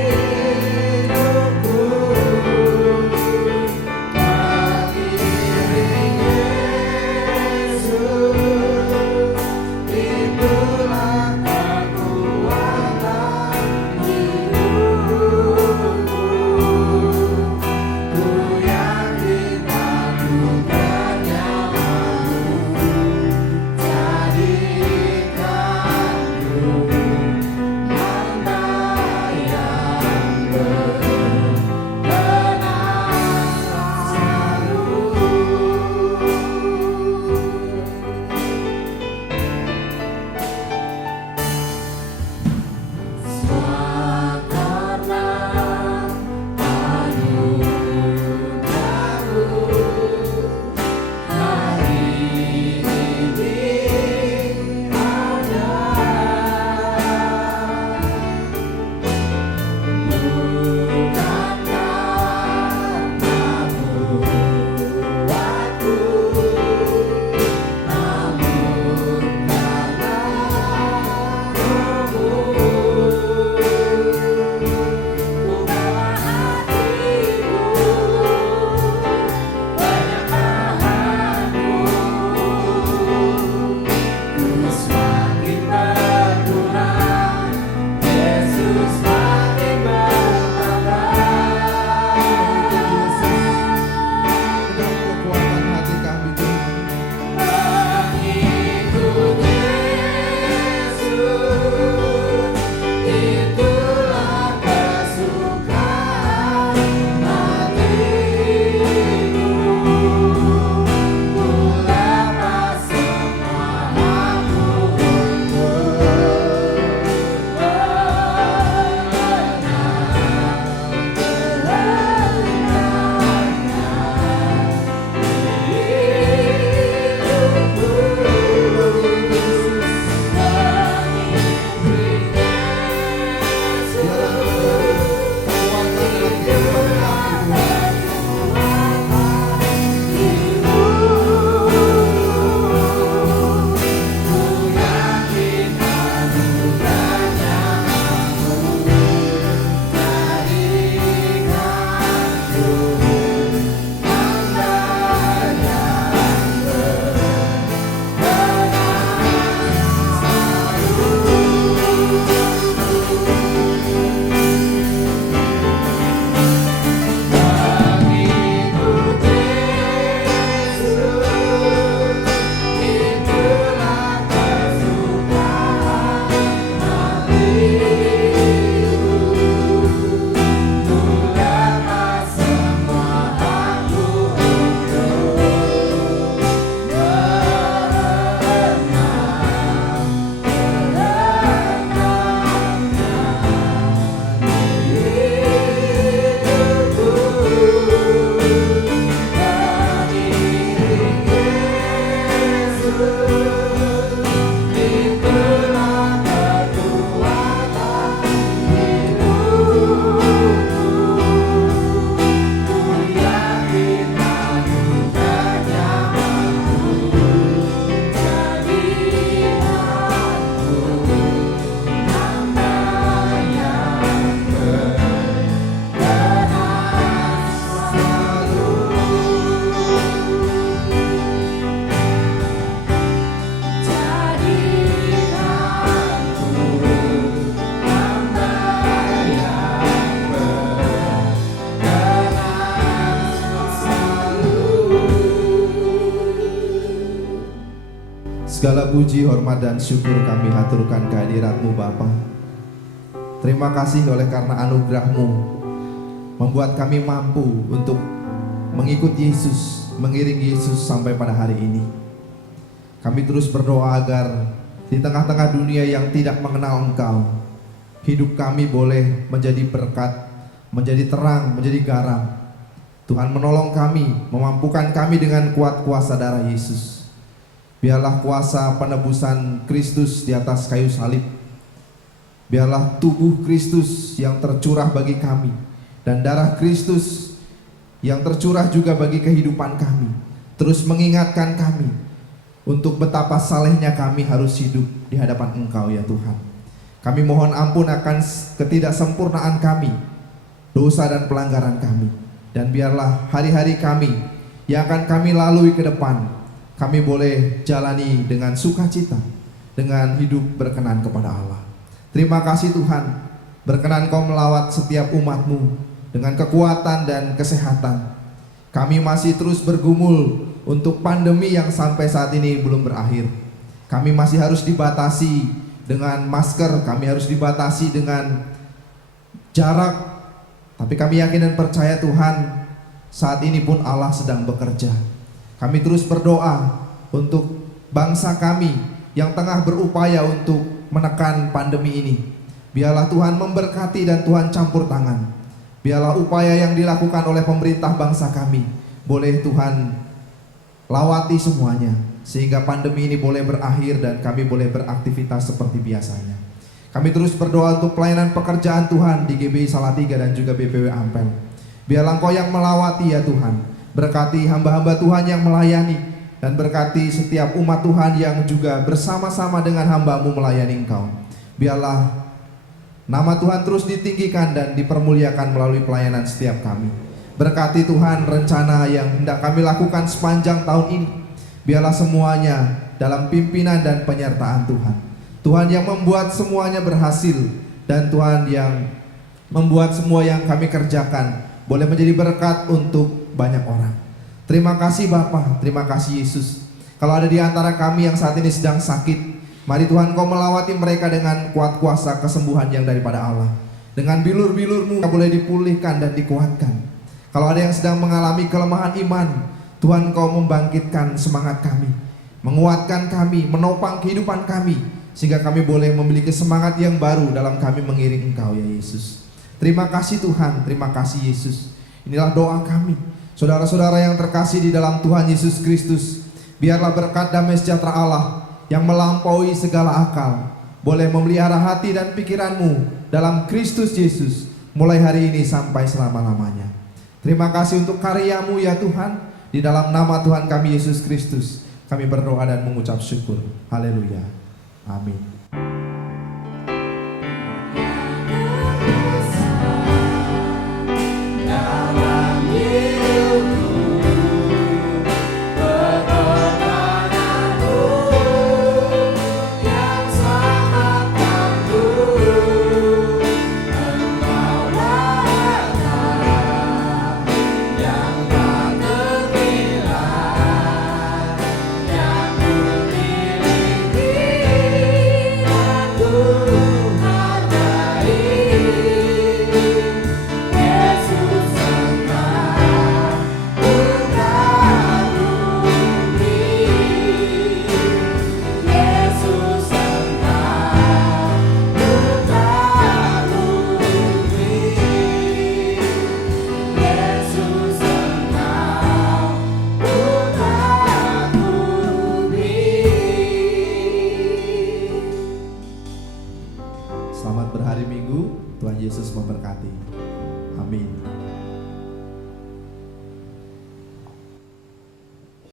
Segala puji, hormat, dan syukur kami haturkan kehadirat-Mu Bapa. Terima kasih oleh karena anugerah-Mu membuat kami mampu untuk mengikut Yesus, mengiring Yesus sampai pada hari ini. Kami terus berdoa agar di tengah-tengah dunia yang tidak mengenal Engkau, hidup kami boleh menjadi berkat, menjadi terang, menjadi garam. Tuhan menolong kami, memampukan kami dengan kuat kuasa darah Yesus. Biarlah kuasa penebusan Kristus di atas kayu salib, biarlah tubuh Kristus yang tercurah bagi kami, dan darah Kristus yang tercurah juga bagi kehidupan kami, terus mengingatkan kami untuk betapa salehnya kami harus hidup di hadapan Engkau ya Tuhan. Kami mohon ampun akan ketidaksempurnaan kami, dosa dan pelanggaran kami. Dan biarlah hari-hari kami yang akan kami lalui ke depan, kami boleh jalani dengan sukacita, dengan hidup berkenan kepada Allah. Terima kasih Tuhan, berkenan Kau melawat setiap umat-Mu dengan kekuatan dan kesehatan. Kami masih terus bergumul untuk pandemi yang sampai saat ini belum berakhir. Kami masih harus dibatasi dengan masker, kami harus dibatasi dengan jarak. Tapi kami yakin dan percaya Tuhan, saat ini pun Allah sedang bekerja. Kami terus berdoa untuk bangsa kami yang tengah berupaya untuk menekan pandemi ini. Biarlah Tuhan memberkati dan Tuhan campur tangan. Biarlah upaya yang dilakukan oleh pemerintah bangsa kami boleh Tuhan lawati semuanya, sehingga pandemi ini boleh berakhir dan kami boleh beraktivitas seperti biasanya. Kami terus berdoa untuk pelayanan pekerjaan Tuhan di GBI Salatiga dan juga BPW Ampel. Biarlah Engkau yang melawati ya Tuhan. Berkati hamba-hamba Tuhan yang melayani, dan berkati setiap umat Tuhan yang juga bersama-sama dengan hamba-Mu melayani Engkau. Biarlah nama Tuhan terus ditinggikan dan dipermuliakan melalui pelayanan setiap kami. Berkati Tuhan rencana yang hendak kami lakukan sepanjang tahun ini. Biarlah semuanya dalam pimpinan dan penyertaan Tuhan. Tuhan yang membuat semuanya berhasil, dan Tuhan yang membuat semua yang kami kerjakan boleh menjadi berkat untuk banyak orang. Terima kasih Bapa, terima kasih Yesus. Kalau ada di antara kami yang saat ini sedang sakit, mari Tuhan Kau melawati mereka dengan kuat kuasa kesembuhan yang daripada Allah. Dengan bilur-bilur-Mu boleh dipulihkan dan dikuatkan. Kalau ada yang sedang mengalami kelemahan iman, Tuhan Kau membangkitkan semangat kami, menguatkan kami, menopang kehidupan kami, sehingga kami boleh memiliki semangat yang baru dalam kami mengiring Engkau ya Yesus. Terima kasih Tuhan, terima kasih Yesus. Inilah doa kami, saudara-saudara yang terkasih di dalam Tuhan Yesus Kristus. Biarlah berkat damai sejahtera Allah yang melampaui segala akal boleh memelihara hati dan pikiranmu dalam Kristus Yesus, mulai hari ini sampai selama-lamanya. Terima kasih untuk karya-Mu ya Tuhan. Di dalam nama Tuhan kami Yesus Kristus, kami berdoa dan mengucap syukur. Haleluya. Amin. Selamat berhari Minggu, Tuhan Yesus memberkati. Amin.